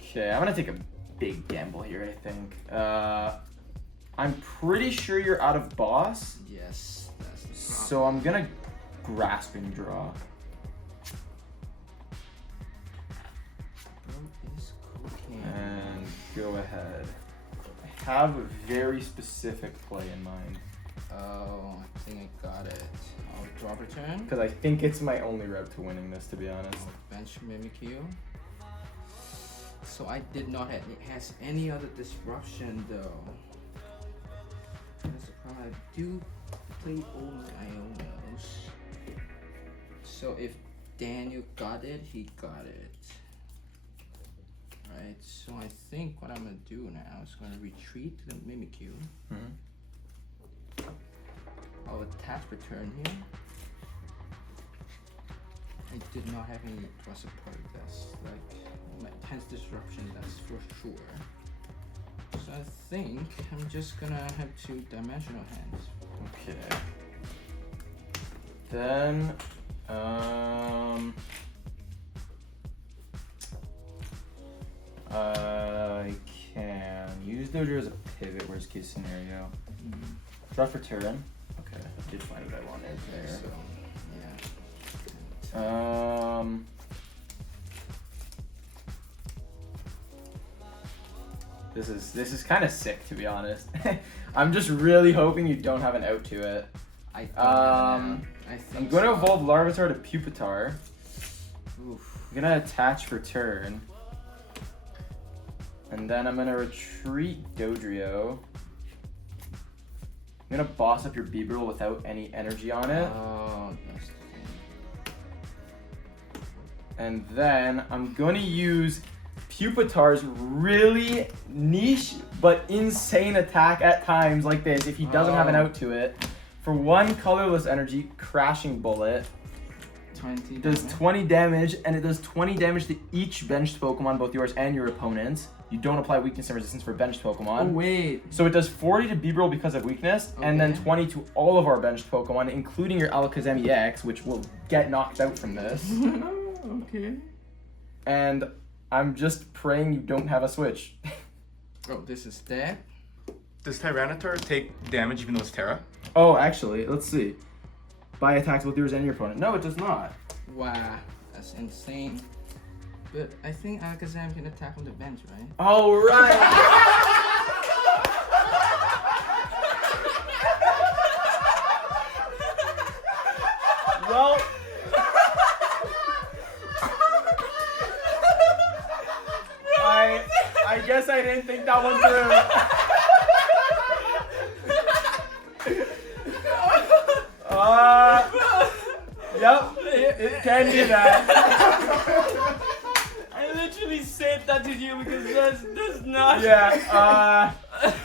Okay, I'm gonna take a big gamble here, I think. I'm pretty sure you're out of boss, Yes, that's the problem. so I'm gonna grasping draw. Bro is cooking. And go ahead. I have a very specific play in mind. Oh, I think I got it. I'll drop return. Because I think it's my only route to winning this, to be honest. I'll bench Mimikyu. So I did not has any other disruption though. That's the problem. I do play all my Ionos. So if Daniel got it, he got it. Right, so I think what I'm gonna do now is gonna retreat to the Mimikyu. Mm-hmm. I'll attach return here. I did not have any draw support. That's like my 10th disruption, that's for sure. So I think I'm just gonna have 2-dimensional hands. Okay. Then, I can use Dodrio as a pivot, worst case scenario. Draw for turn. Okay, I did find what I wanted there. So yeah. This is kind of sick, to be honest. I'm just really hoping you don't have an out to it. I think I think I'm going to so. evolve Larvitar to Pupitar. Oof. I'm gonna attach for turn. And then I'm gonna retreat Dodrio. I'm gonna boss up your Beebrill without any energy on it. Oh, that's the thing. And then I'm gonna use Pupitar's really niche but insane attack at times like this if he doesn't have an out to it. For 1 colorless energy, Crashing Bullet. 20 Does damage. 20 damage, and it does 20 damage to each benched Pokemon, both yours and your opponent's. You don't apply weakness and resistance for benched Pokemon. Oh wait. So it does 40 to Beebrill because of weakness, and then Okay. 20 to all of our benched Pokemon, including your Alakazam EX, which will get knocked out from this. Okay. And I'm just praying you don't have a switch. Oh, this is dead. Does Tyranitar take damage even though it's Terra? Oh, actually, let's see. By attacks with yours and your opponent. No, it does not. Wow, that's insane. But I think Alakazam can attack on the bench, right? All right. well, that one through. Yep, it can do that. I literally said that to you because that's not. Yeah,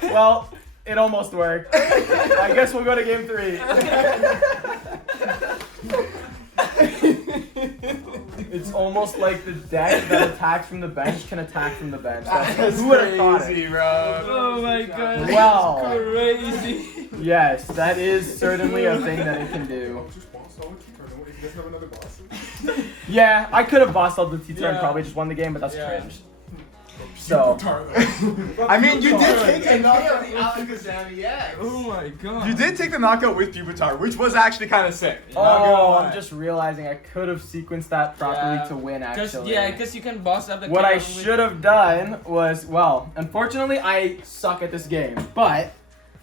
well, it almost worked. I guess we'll go to game 3. It's almost like the deck that attacks from the bench can attack from the bench. That's Who would have thought crazy, it? bro. Oh my god. Wow. Crazy. Yes, that is certainly a thing that it can do. Just boss all the T-turn. If you guys have another boss. Yeah, I could have bossed out the T-turn and Yeah. probably just won the game, but that's Yeah. cringe. So, I mean, you did take a knockout with the Alakazam EX. Oh my god. You did take the knockout with Pupitar, which was actually kind of sick. Not gonna oh, lie. I'm just realizing I could have sequenced that properly Yeah. to win, Because actually. you can boss up the. What I KO with- should have done was, well, unfortunately, I suck at this game, but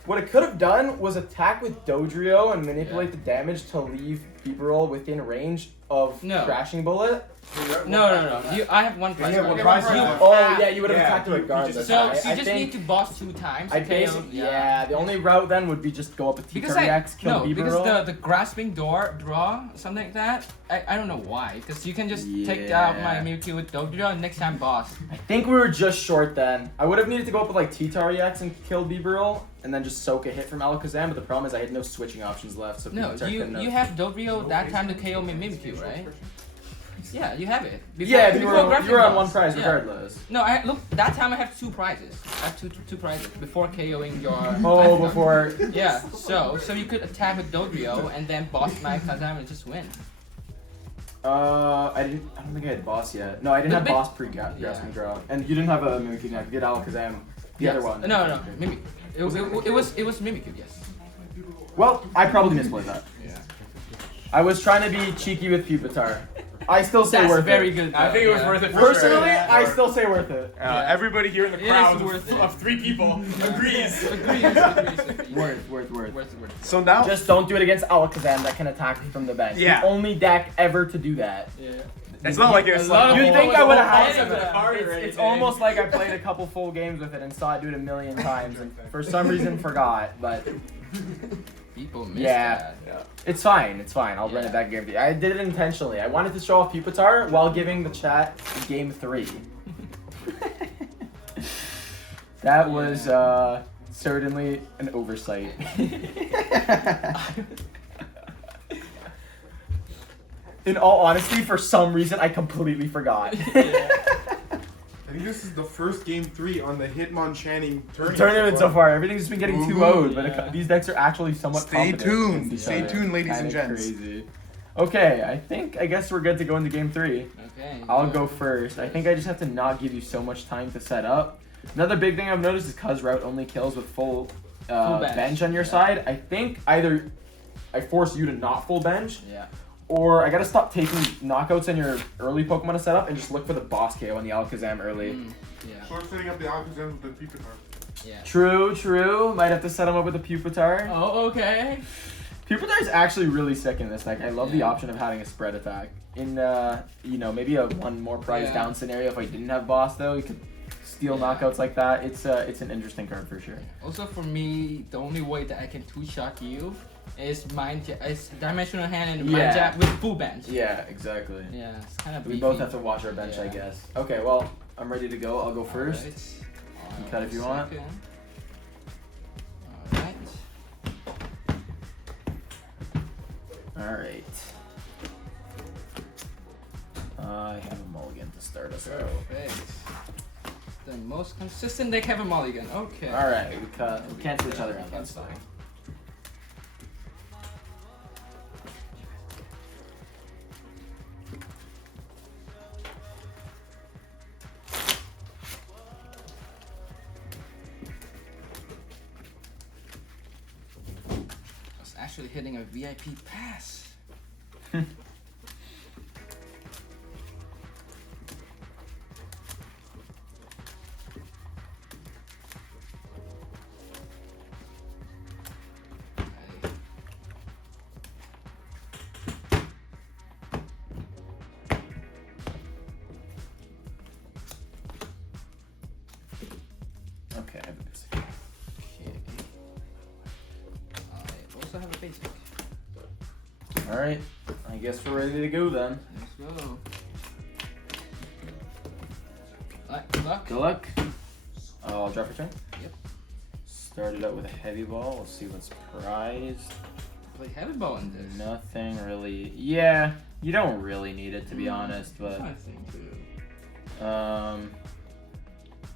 what I could have done was attack with Dodrio and manipulate the damage to leave Beeperol within range of No. Crashing Bullet. No. I have one prize. have right? one prize You- right. Oh, yeah, you would have Yeah, attacked it you regardless. just- So, I so you just think need to boss 2 times. I to KO, basically, yeah, the only route then would be just go up a Because T-Rex, kill because Beeperol. the grasping door draw something like that. I don't know why. Because you can just take out my Yeah. Mewtwo with Dodrio and next time boss. I think we were just short then. I would have needed to go up with like Tyranitar and kill Beeperol, and then just soak a hit from Alakazam, but the problem is I had no switching options left, so No, Beeperol couldn't you have Dodrio that time to KO my Mimikyu, right? Yeah, you have it. Before- Yeah, but before you grasping were on boss. one prize Yeah. regardless. No, look. That time I have 2 prizes. I have two prizes before KOing your. Oh, before. Yeah. So you could attack with Dodrio and then boss my Kazam and just win. I don't think I had boss yet. No, I didn't The have big- boss pre-grasping draw. And you didn't have a Mimikyu now. You did Alakazam. The other one. No, Mimikyu. It was Mimikyu. Yes. Well, I probably misplayed that. Yeah. I was trying to be cheeky with Pupitar. I still say That's worth very it. good. I think it was worth it for Personally, sure. I still say worth it. Everybody here in the It crowd is worth it. of 3 people agrees. Agrees. Worth. Worth. So now, Just don't do it against Alakazam that can attack from the bench. Yeah. The only deck ever to do that. Yeah. it's not like it's A lot like, of You'd think I would have had Yeah, some. but It's almost like I played a couple full games with it and saw it do it a million times and for some reason forgot, but People miss Yeah. that. it's fine. I'll run it back game 3. I did it intentionally. I wanted to show off Pupitar while giving the chat game 3. That was certainly an oversight. In all honesty, for some reason, I completely forgot. I think this is the first game 3 on the Hitmonchanning Tournament so far, everything's just been getting too owed, but Yeah. these decks are actually somewhat Stay competent tuned. against each Stay other. tuned, ladies and Kinda gents. Crazy. Okay, I guess we're good to go into game 3. Okay. I'll go first. I think I just have to not give you so much time to set up. Another big thing I've noticed is cuz route only kills with full bench. bench on your side. I think either I force you to not full bench, Yeah. or I gotta stop taking knockouts on your early Pokemon to set up and just look for the boss KO on the Alakazam early. Yeah. So I'm setting up the Alakazam with the Pupitar. Yeah. True. Might have to set him up with a Pupitar. Oh, okay. Pupitar is actually really sick in this deck. I love the option of having a spread attack. In maybe a one more prize Yeah. down scenario if I didn't have boss though, you could steal Yeah. knockouts like that. It's an interesting card for sure. Also, for me, the only way that I can two-shock you is Dimensional Hand and Mind Yeah. Jab with full bench. Yeah, exactly. Yeah, it's kind of We both have to watch our bench, I Yeah. guess. Okay, well, I'm ready to go. I'll go first. Alright. cut if you want. Alright. All right. I have a mulligan to start us out. Perfect. The most consistent deck have a mulligan. Okay. All right, we cancel each other out. That's fine. I was actually hitting a VIP pass. have a basic. Okay. I also have a basic. Alright, I guess we're ready to go then. Let's go. Alright, good luck. Good luck. I'll drop a turn. Yep. Started out with a heavy ball. Let's see what's prized. Play heavy ball in this. Nothing really. Yeah, you don't really need it to be honest, That's but what I think too.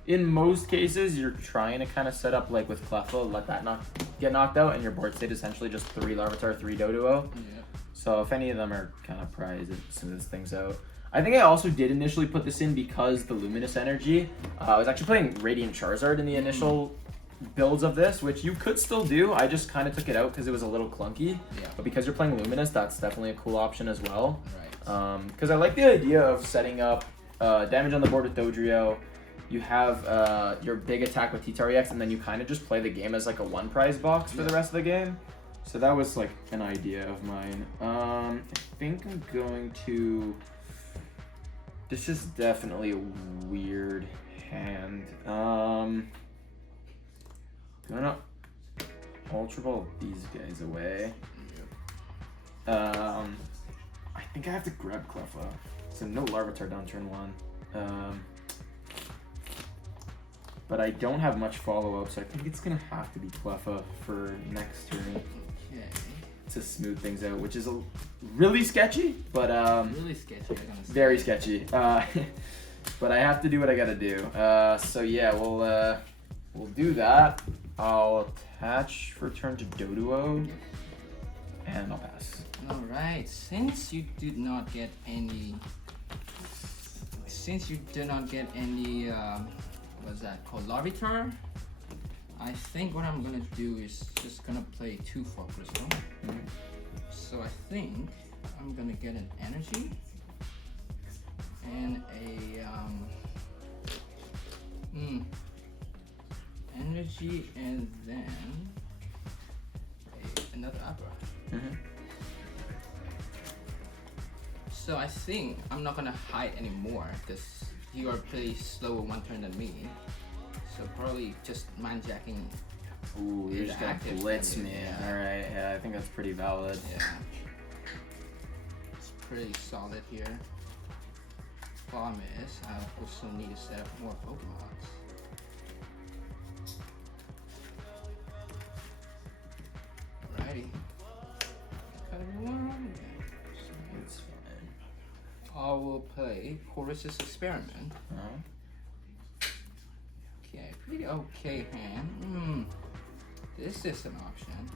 in most cases, you're trying to kind of set up like with Cleffa, let that get knocked out, and your board state essentially just 3 Larvitar, 3 Dodrio. Yeah. So if any of them are kind of prized, it smooths things out. I think I also did initially put this in because the Luminous Energy. I was actually playing Radiant Charizard in the initial builds of this, which you could still do. I just kind of took it out because it was a little clunky. Yeah. But because you're playing Luminous, that's definitely a cool option as well. Right. Because I like the idea of setting up damage on the board with Dodrio. You have your big attack with Tyranitar, and then you kind of just play the game as like a 1 prize box for the rest of the game. So that was like an idea of mine. I think I'm going to... This is definitely a weird hand. Gonna Ultra Ball these guys away. I think I have to grab Cleffa. So no Larvitar down turn 1. But I don't have much follow-up, so I think it's gonna have to be Cleffa for next turn Okay. to smooth things out, which is really sketchy, but Really sketchy, I'm gonna say. very sketchy. But I have to do what I gotta do. So yeah, we'll do that. I'll attach for turn to Doduo, and I'll pass. Alright, since you did not get any, what's that called, Larvitar, I think what I'm gonna do is just gonna play 2 for Crystal. So I think I'm gonna get an energy and energy, and then another Abra. So I think I'm not gonna hide anymore because you are pretty slower 1 turn than me. So probably just mind jacking. Ooh, you're It's just gonna active, blitz me. yeah. Alright, yeah, I think that's pretty valid. Yeah. It's pretty solid here. Problem is, I also need to set up more Pokemons. Alrighty. Cut everyone. It's fine. I will play Chorus's Experiment. Okay, pretty okay hand. This is an option.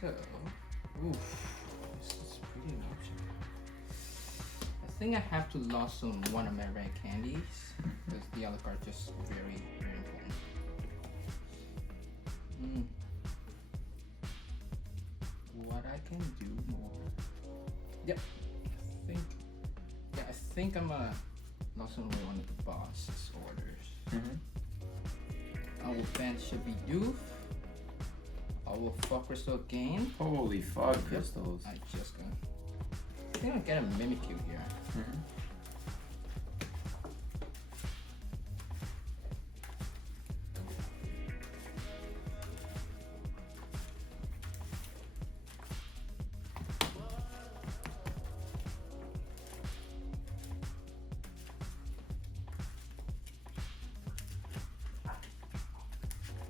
So, this is pretty an option. I think I have to loss on one of my rare candies because the other card just very, very important. What I can do more? Yep. I think I'm gonna loss on one of the boss's orders. I will bench a Bidoof. I will fuck Crystal again. Holy fog crystals. I just gonna. I think I'll get a Mimikyu here.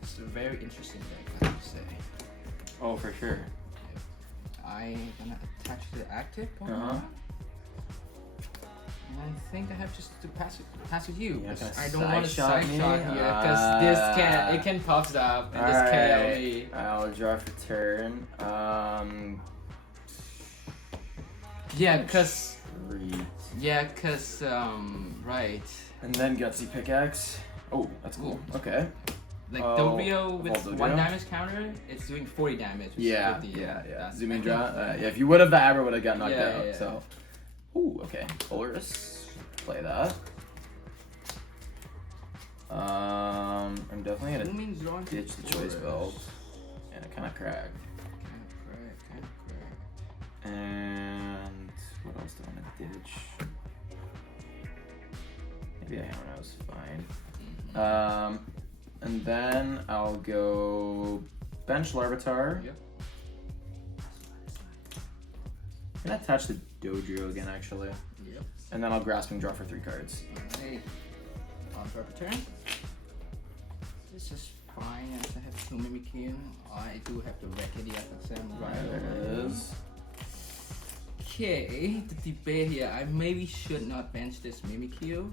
It's a very interesting deck, I have to say. Oh, for sure. I'm gonna attach to the active Pokemon. And I think I have just to pass with you. Yeah, Because gonna I don't want to side side shot me? shot here. Because it can pops up and this KO me. I'll draw for turn. Yeah, because Treat. right. And then Gutsy Pickaxe. Oh, that's cool. Okay. Like Oh, Dodrio with Dodrio? 1 damage counter, it's doing 40 damage. which is Yeah, 50. yeah. That's- Zoom in draw. Yeah, if you would have, the Abra would have got knocked Yeah, out. yeah. So. Ooh, okay. Polaris. Play that. I'm definitely gonna Zooming draw into ditch the choice Polaris. belt. And it kind of cracked. Kinda correct. And what else do I want to ditch? Maybe I don't know. It's fine. And then I'll go bench Larvitar. Yep. I'm gonna attach the Dodrio again, actually. Yep. And then I'll Grasping Draw for 3 cards. Alright. On for a turn. This is fine as I have 2 Mimikyu. I do have the Rekedy Alakazam right There over. it is. Okay, the debate here. I maybe should not bench this Mimikyu.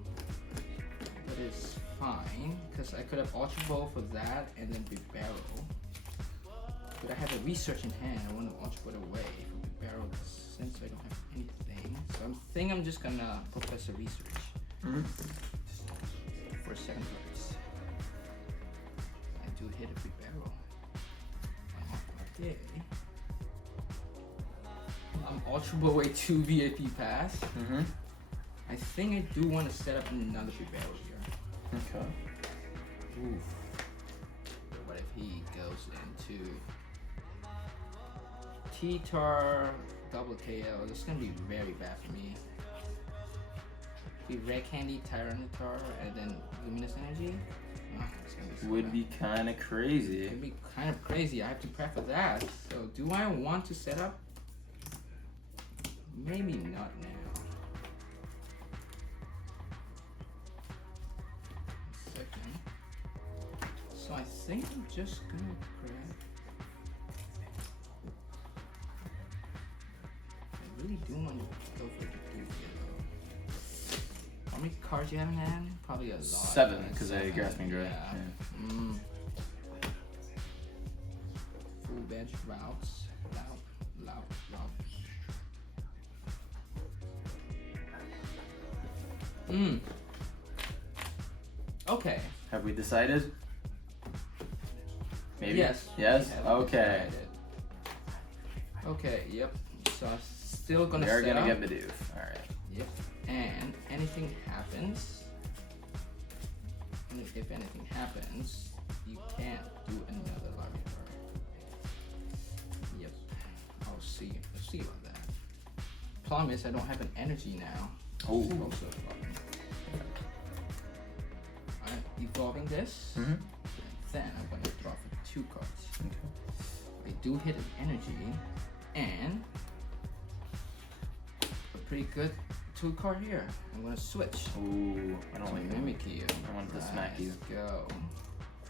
But it's fine, because I could have Ultra Ball for that and then Big Barrel. But I have a Research in hand. I want to Ultra Ball away from Big Barrel since I don't have anything. So I think I'm just gonna Professor Research for 7 cards. I do hit a Big Barrel. Okay. I'm Ultra Ball away 2 VIP pass. I think I do want to set up another Big Barrel here. Okay. Oof. What if he goes into T-Tar double KO? This is gonna be very bad for me. The Red Candy Tyranitar and then Luminous Energy. Oh, it's gonna be so Would bad. be kind of crazy. It'd be kind of crazy. I have to prep for that. So do I want to set up? Maybe not now. Second. So I think I'm just gonna grab. I really do want to go for the Dodrio. How many cards you have in hand? Probably a lot. 7, right? because I 7, Grasping Draw. Yeah. Yeah. Full bench routes. Loud. Okay. Have we decided? Maybe? Yes. Yes? we have Okay. decided. Okay, yep. So I'm still gonna We're set gonna up. get Bidoof. Alright. Yep. And anything happens, and if anything happens, you can't do another Larvitar. Yep. I'll see. Let's see about that. Problem is I don't have an energy now. Oh. This is also a problem. I'm evolving this, Mm-hmm. and then I'm going to draw for 2 cards. I do hit an energy, and a pretty good 2 card here. I'm going to switch. Ooh, I don't like that. Mimikyu. I wanted to smack you. Let's go.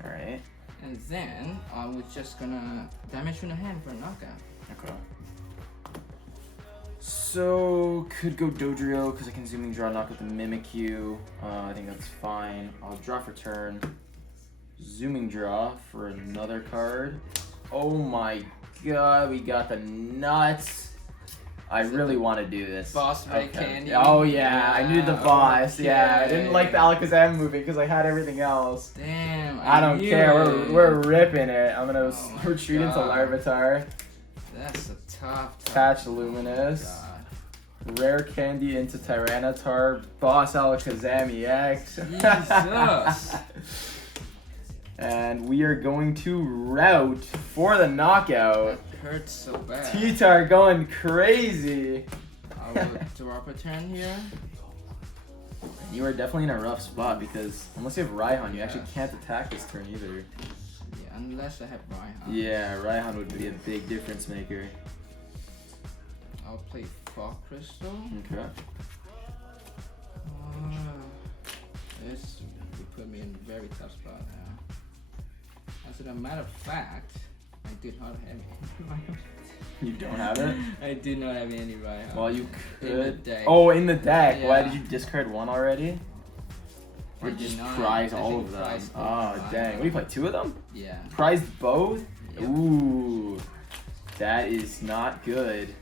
Alright. And then I was just gonna damage from the hand for a knockout. Okay. So, could go Dodrio because I can Zooming Draw, knock with the Mimikyu. I think that's fine. I'll draw for turn. Zooming Draw for another card. Oh my god, we got the nuts. I really want to do this. Boss Red Candy. Oh yeah, I needed the boss. Yeah, I didn't okay. like the Alakazam movie because I had everything else. Damn. I don't knew care. it. We're ripping it. I'm gonna Oh my retreat into God. Larvitar. That's a tough. Attach Oh Luminous. God. Rare Candy into Tyranitar. Boss Alakazam EX. Jesus. And we are going to route for the knockout. That hurts so bad. T-Tar going crazy. I will drop a turn here. You are definitely in a rough spot because unless you have Raihan, you actually Yes. can't attack this turn either. Yeah, unless I have Raihan. Yeah, Raihan would be a big difference maker. I'll play Fog Crystal. Okay. This would put me in a very tough spot now. As a matter of fact, I did not have any Raihan. You don't have it? I did not have any Raihan. Well, you In could. the deck. Oh, in the deck. Why Yeah. did you discard one already? Or I did just not. prize I all think of them? prize both Oh, of dang. them. What, you play 2 of them? Yeah. Prized both? Yep. Ooh. That is not good.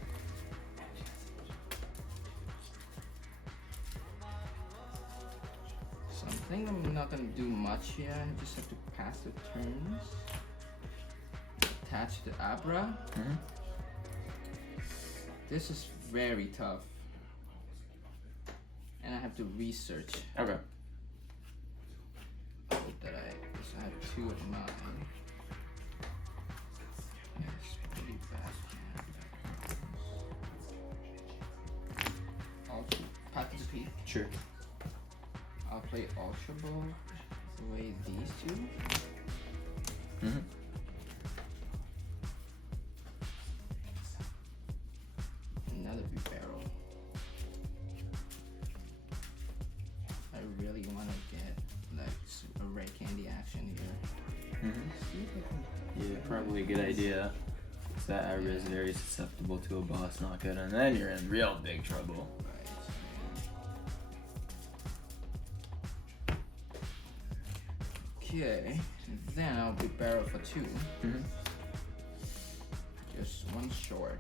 So I think I'm not gonna do much here. I just have to pass the turns. Attach the Abra. Mhm. This is very tough. And I have to research Okay. that because I have 2 of mine. Yeah, it's pretty bad. I'll pack the P. Sure. I'll play Ultra Ball. Away 2. Mm-hmm. Another big barrel. I really want to get like a rare candy action here. Mm-hmm. See if I can- Yeah, probably a good idea. That area is very susceptible to a boss knockout, and then you're in real big trouble. Okay, then I'll be barrel for 2. Mm-hmm. Just one short.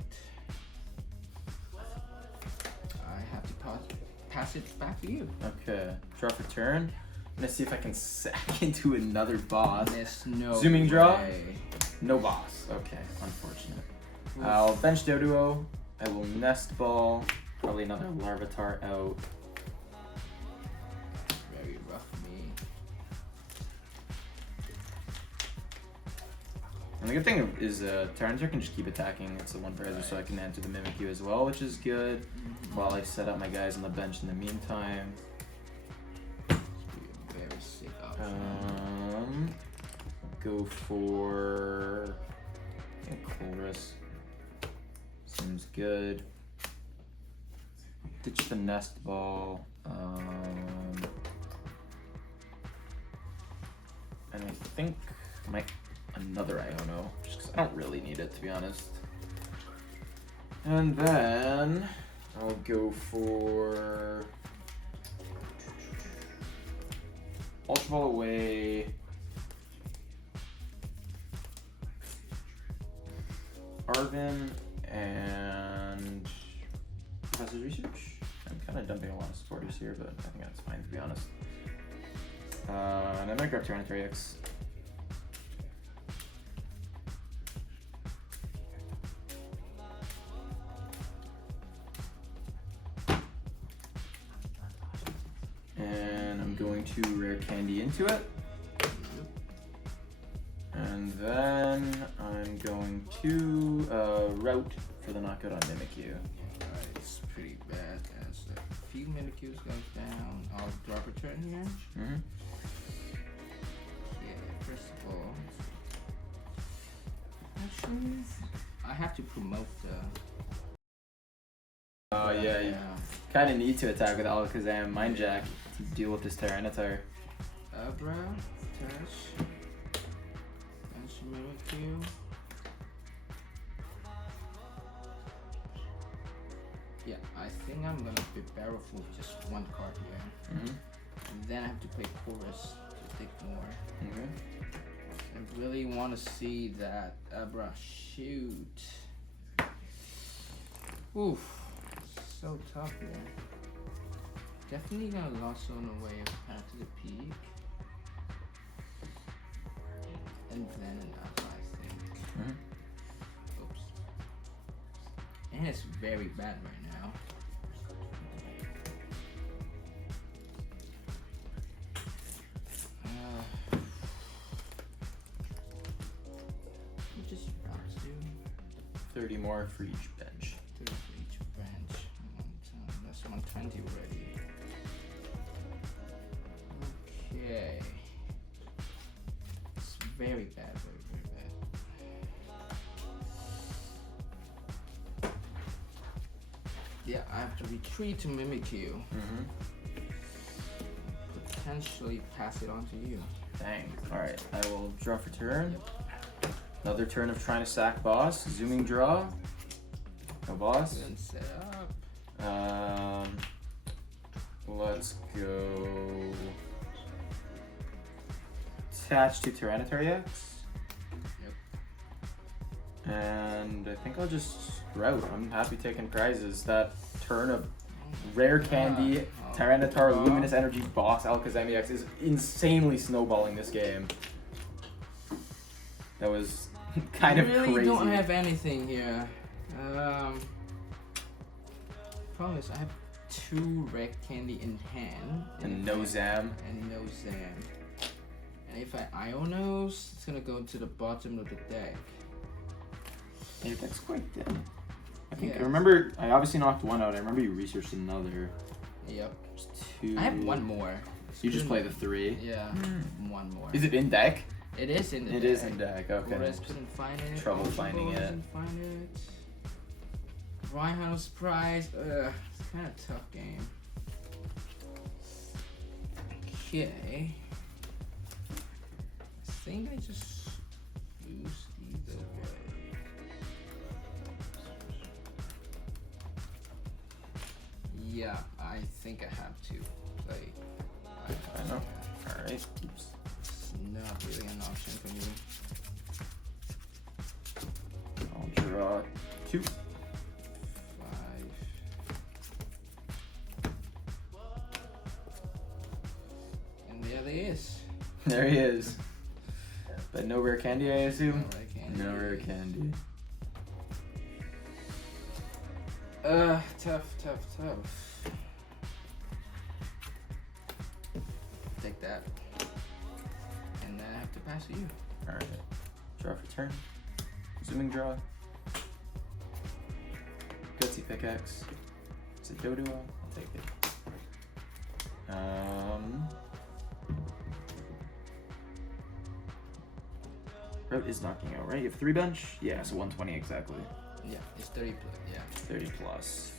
I have to pass it back to you. Okay, draw for turn. I'm gonna see if I can sack into another boss. There's no Zooming draw? way. No boss. Okay, unfortunate. I'll bench Dodrio. I will nest ball. Probably another Larvitar out. Very rough me. And the good thing is Tyranitar can just keep attacking. It's a one prizer, so I can enter the Mimikyu as well, which is good. While I set up my guys on the bench in the meantime. Very sick option. Go for I think Chorus. Seems good. Ditch the nest ball. And I think another Iono, just because I don't really need it, to be honest. And then I'll go for Ultra Ball away. Arvin and Professor's Research. I'm kind of dumping a lot of supporters here, but I think that's fine, to be honest. And I might grab Tyranitar EX. And I'm going to rare candy into it. And then I'm going to route for the knockout on Mimikyu. Alright, it's pretty bad as a few Mimikyus goes down. I'll drop a turn here. Mm-hmm. Yeah, first of all, actually, I have to promote the. Oh yeah, you kind of need to attack with Alakazam Mind Jack to deal with this Tyranitar. Abra, Touch. Mimikyu. Yeah, I think I'm gonna be barrel full with just one card here. Mm-hmm. And then I have to play Chorus to take more. Okay. I really want to see that Abra shoot. Oof, so tough here. Definitely gonna lost on the way of Path to the Peak. And then an alpha, I think. Mm-hmm. Oops. And it's very bad right now. What just bounce do? 30 more for each bench. 30 for each bench. That's 120 already. Okay. It's very bad, very bad. Yeah, I have to retreat to Mimikyu. Mm-hmm. Potentially pass it on to you. Dang. Alright, I will draw for turn. Another turn of trying to sack boss. Zooming draw. No boss. Then set up. Let's go. Attach to Tyranitar EX. Yep. And I think I'll just route. I'm happy taking prizes. That turn of rare candy, Tyranitar, Luminous Energy, boss, Alakazam EX is insanely snowballing this game. That was kind of really crazy. Don't have anything here. Problem is I have 2 red candy in hand. And no Zam. And no Zam. And if I Ionos, it's gonna go to the bottom of the deck. Yeah, that's quite thin. I think Yeah. I remember. I obviously knocked one out. I remember you researched another. Yep. There's 2. I have one more. You just play the 3. Yeah, one more. Is it in deck? It is in the deck. It is in deck, okay. Forest couldn't find it. Trouble finding it. Couldn't find it. Reinhardt's prize. It's kind of tough game. Okay. I think I just use these away. Yeah, I think I have to play. I know. Alright. Oops. It's not really an option for me. I'll draw 2. 5. And there they is. There he is. But no rare candy, I assume? No rare candy. No rare candy. Tough. Take that. And then I have to pass to you. Alright. Draw for turn. Zooming draw. Gutsy pickaxe. It's a Dodrio. I'll take it. Route is knocking out, right? You have 3 bench? Yeah, so 120 exactly. Yeah, it's 30 plus. Yeah. 30 plus.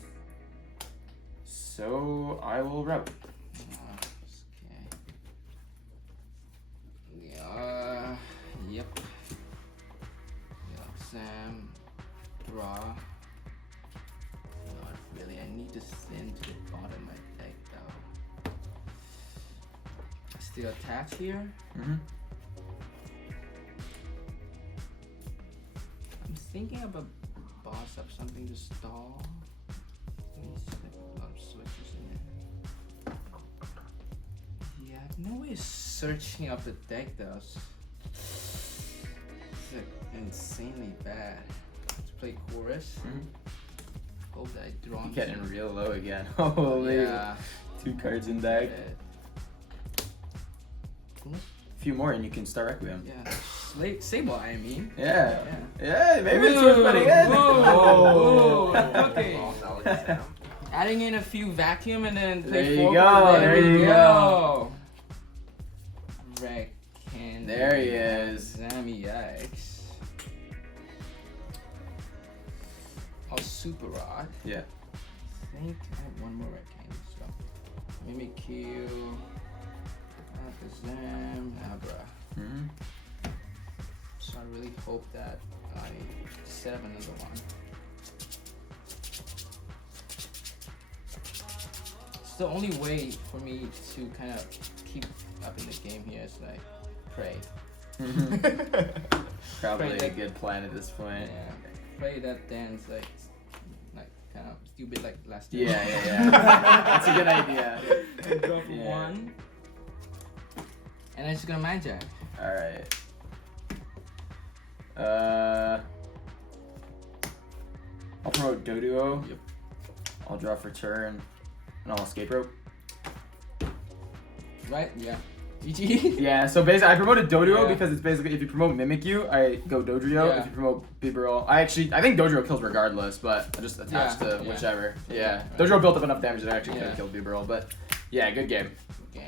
So I will route. Okay. Yep. Alakazam. Draw. Not really. I need to send to the bottom of my deck though. Still attached here. Mm-hmm. I'm thinking of a boss up something to stall. A lot of switches in there. Yeah, I have no way of searching up the deck though. It's like insanely bad. Let's play chorus. Hope that I draw. Getting real low again. Holy. Yeah. 2 cards in deck. Cool. A few more and you can start Requiem. Yeah. Sable, I mean. Yeah. Yeah. Yeah, maybe it's worth putting in. Whoa. Okay. Alakazam. Adding in a few vacuum and then play There you forward. go, there we you go. Reckon. There he is. Zami X. I'll super rod. Yeah. I think I have one more red candy, so Mimikyu, Alakazam, Abra. Mm-hmm. So I really hope that I set up another one. It's the only way for me to kind of keep up in the game here is like pray. Probably Right, a like- good plan at this point. Yeah, pray that dance like kind of stupid like last year. Yeah. That's a good idea. And go for Yeah. 1. And I'm just gonna mind jack. Alright. I'll promote Dodrio. Yep. I'll draw for turn. And I'll escape rope. Right? Yeah. GG. Yeah, so basically I promoted Dodrio Yeah. because it's basically if you promote Mimikyu, I go Dodrio. Yeah. If you promote Bibarel, I think Dodrio kills regardless, but I just attached Yeah, to yeah. whichever. Yeah. Right. Dodrio built up enough damage that I actually could Yeah. have killed Bibarel, but yeah, good game. Okay.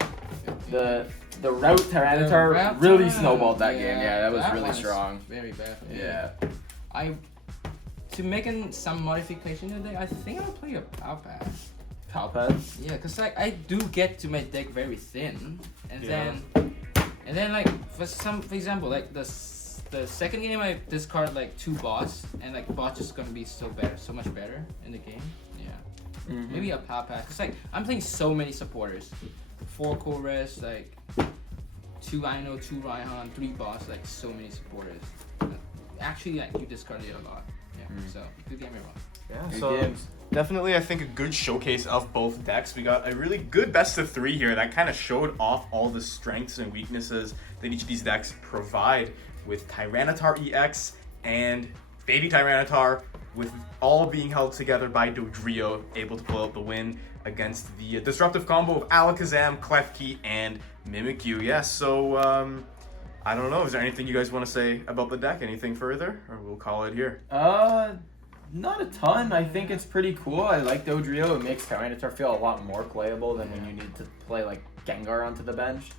The route Tyranitar route really Tyranitar, snowballed that game. Yeah, that was that really one's strong. Very bad for me. Yeah. To make some modification today, I think I'll play a power pad. Palpad. Yeah, cause like I do get to my deck very thin, and Yeah. then like for example like the second game I discard like 2 boss, and like boss is gonna be so much better in the game. Yeah. Mhm. Maybe a power pad, cause like I'm playing so many supporters, 4 chorus, like 2 Ino, 2 Raihan, 3 boss, like so many supporters. Actually, like you discarded it a lot. Yeah. So good game, everyone. Yeah, Good so games. definitely I think a good showcase of both decks. We got a really good best of 3 here that kind of showed off all the strengths and weaknesses that each of these decks provide, with Tyranitar EX and Baby Tyranitar, with all being held together by Dodrio, able to pull out the win against the disruptive combo of Alakazam, Klefki, and Mimikyu. Yeah, so I don't know. Is there anything you guys want to say about the deck? Anything further? Or we'll call it here. Not a ton. I think it's pretty cool. I like Dodrio. It makes Tyranitar feel a lot more playable than when you need to play like Gengar onto the bench,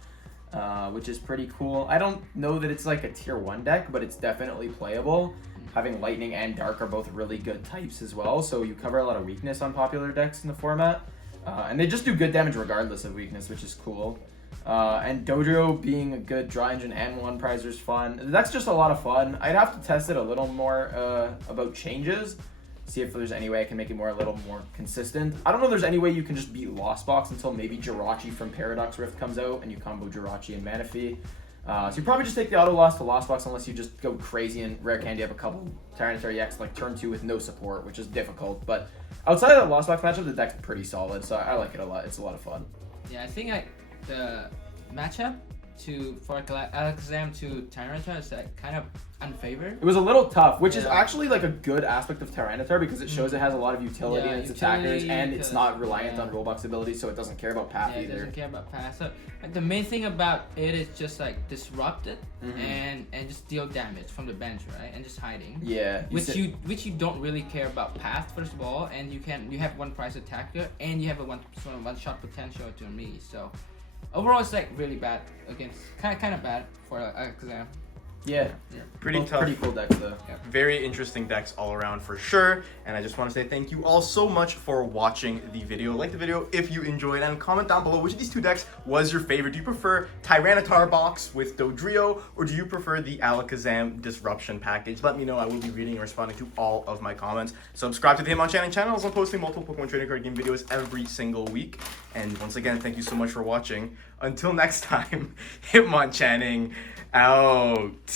which is pretty cool. I don't know that it's like a tier 1 deck, but it's definitely playable. Having Lightning and Dark are both really good types as well, so you cover a lot of weakness on popular decks in the format. And they just do good damage regardless of weakness, which is cool. And Dodrio being a good draw engine and one prizer is fun. That's just a lot of fun. I'd have to test it a little more about changes. See if there's any way I can make it a little more consistent. I don't know if there's any way you can just beat Lost Box until maybe Jirachi from Paradox Rift comes out and you combo Jirachi and Manaphy. So you probably just take the auto loss to Lost Box unless you just go crazy and Rare Candy have a couple Tyranitar EX like turn 2 with no support, which is difficult. But outside of that Lost Box matchup, the deck's pretty solid, so I like it a lot. It's a lot of fun. Yeah, I think the matchup for Alakazam to Tyranitar is like kind of unfavored. It was a little tough, which is Yeah. actually like a good aspect of Tyranitar because it shows it has a lot of utility Yeah, in its utility, attackers and it's because- not reliant yeah. on Roblox abilities, so it doesn't care about path Yeah, it either. doesn't care about pass. So like, the main thing about it is just like disrupt it Mhm. and just deal damage from the bench, right? And just hiding. Yeah, Which you don't really care about path first of all, and you have one price attacker and you have a one shot potential to me. So overall, it's like really bad against kind of bad for Alakazam. yeah, Pretty both tough. pretty cool decks though. Very interesting decks all around for sure. And I just want to say thank you all so much for watching the video. Like the video if you enjoyed and comment down below which of these two decks was your favorite. Do you prefer Tyranitar box with Dodrio or do you prefer the Alakazam Disruption package? Let me know. I will be reading and responding to all of my comments. Subscribe to the Hitmonchanning channel as I'm posting multiple Pokemon trading card game videos every single week. And once again, thank you so much for watching. Until next time, Hitmonchanning out.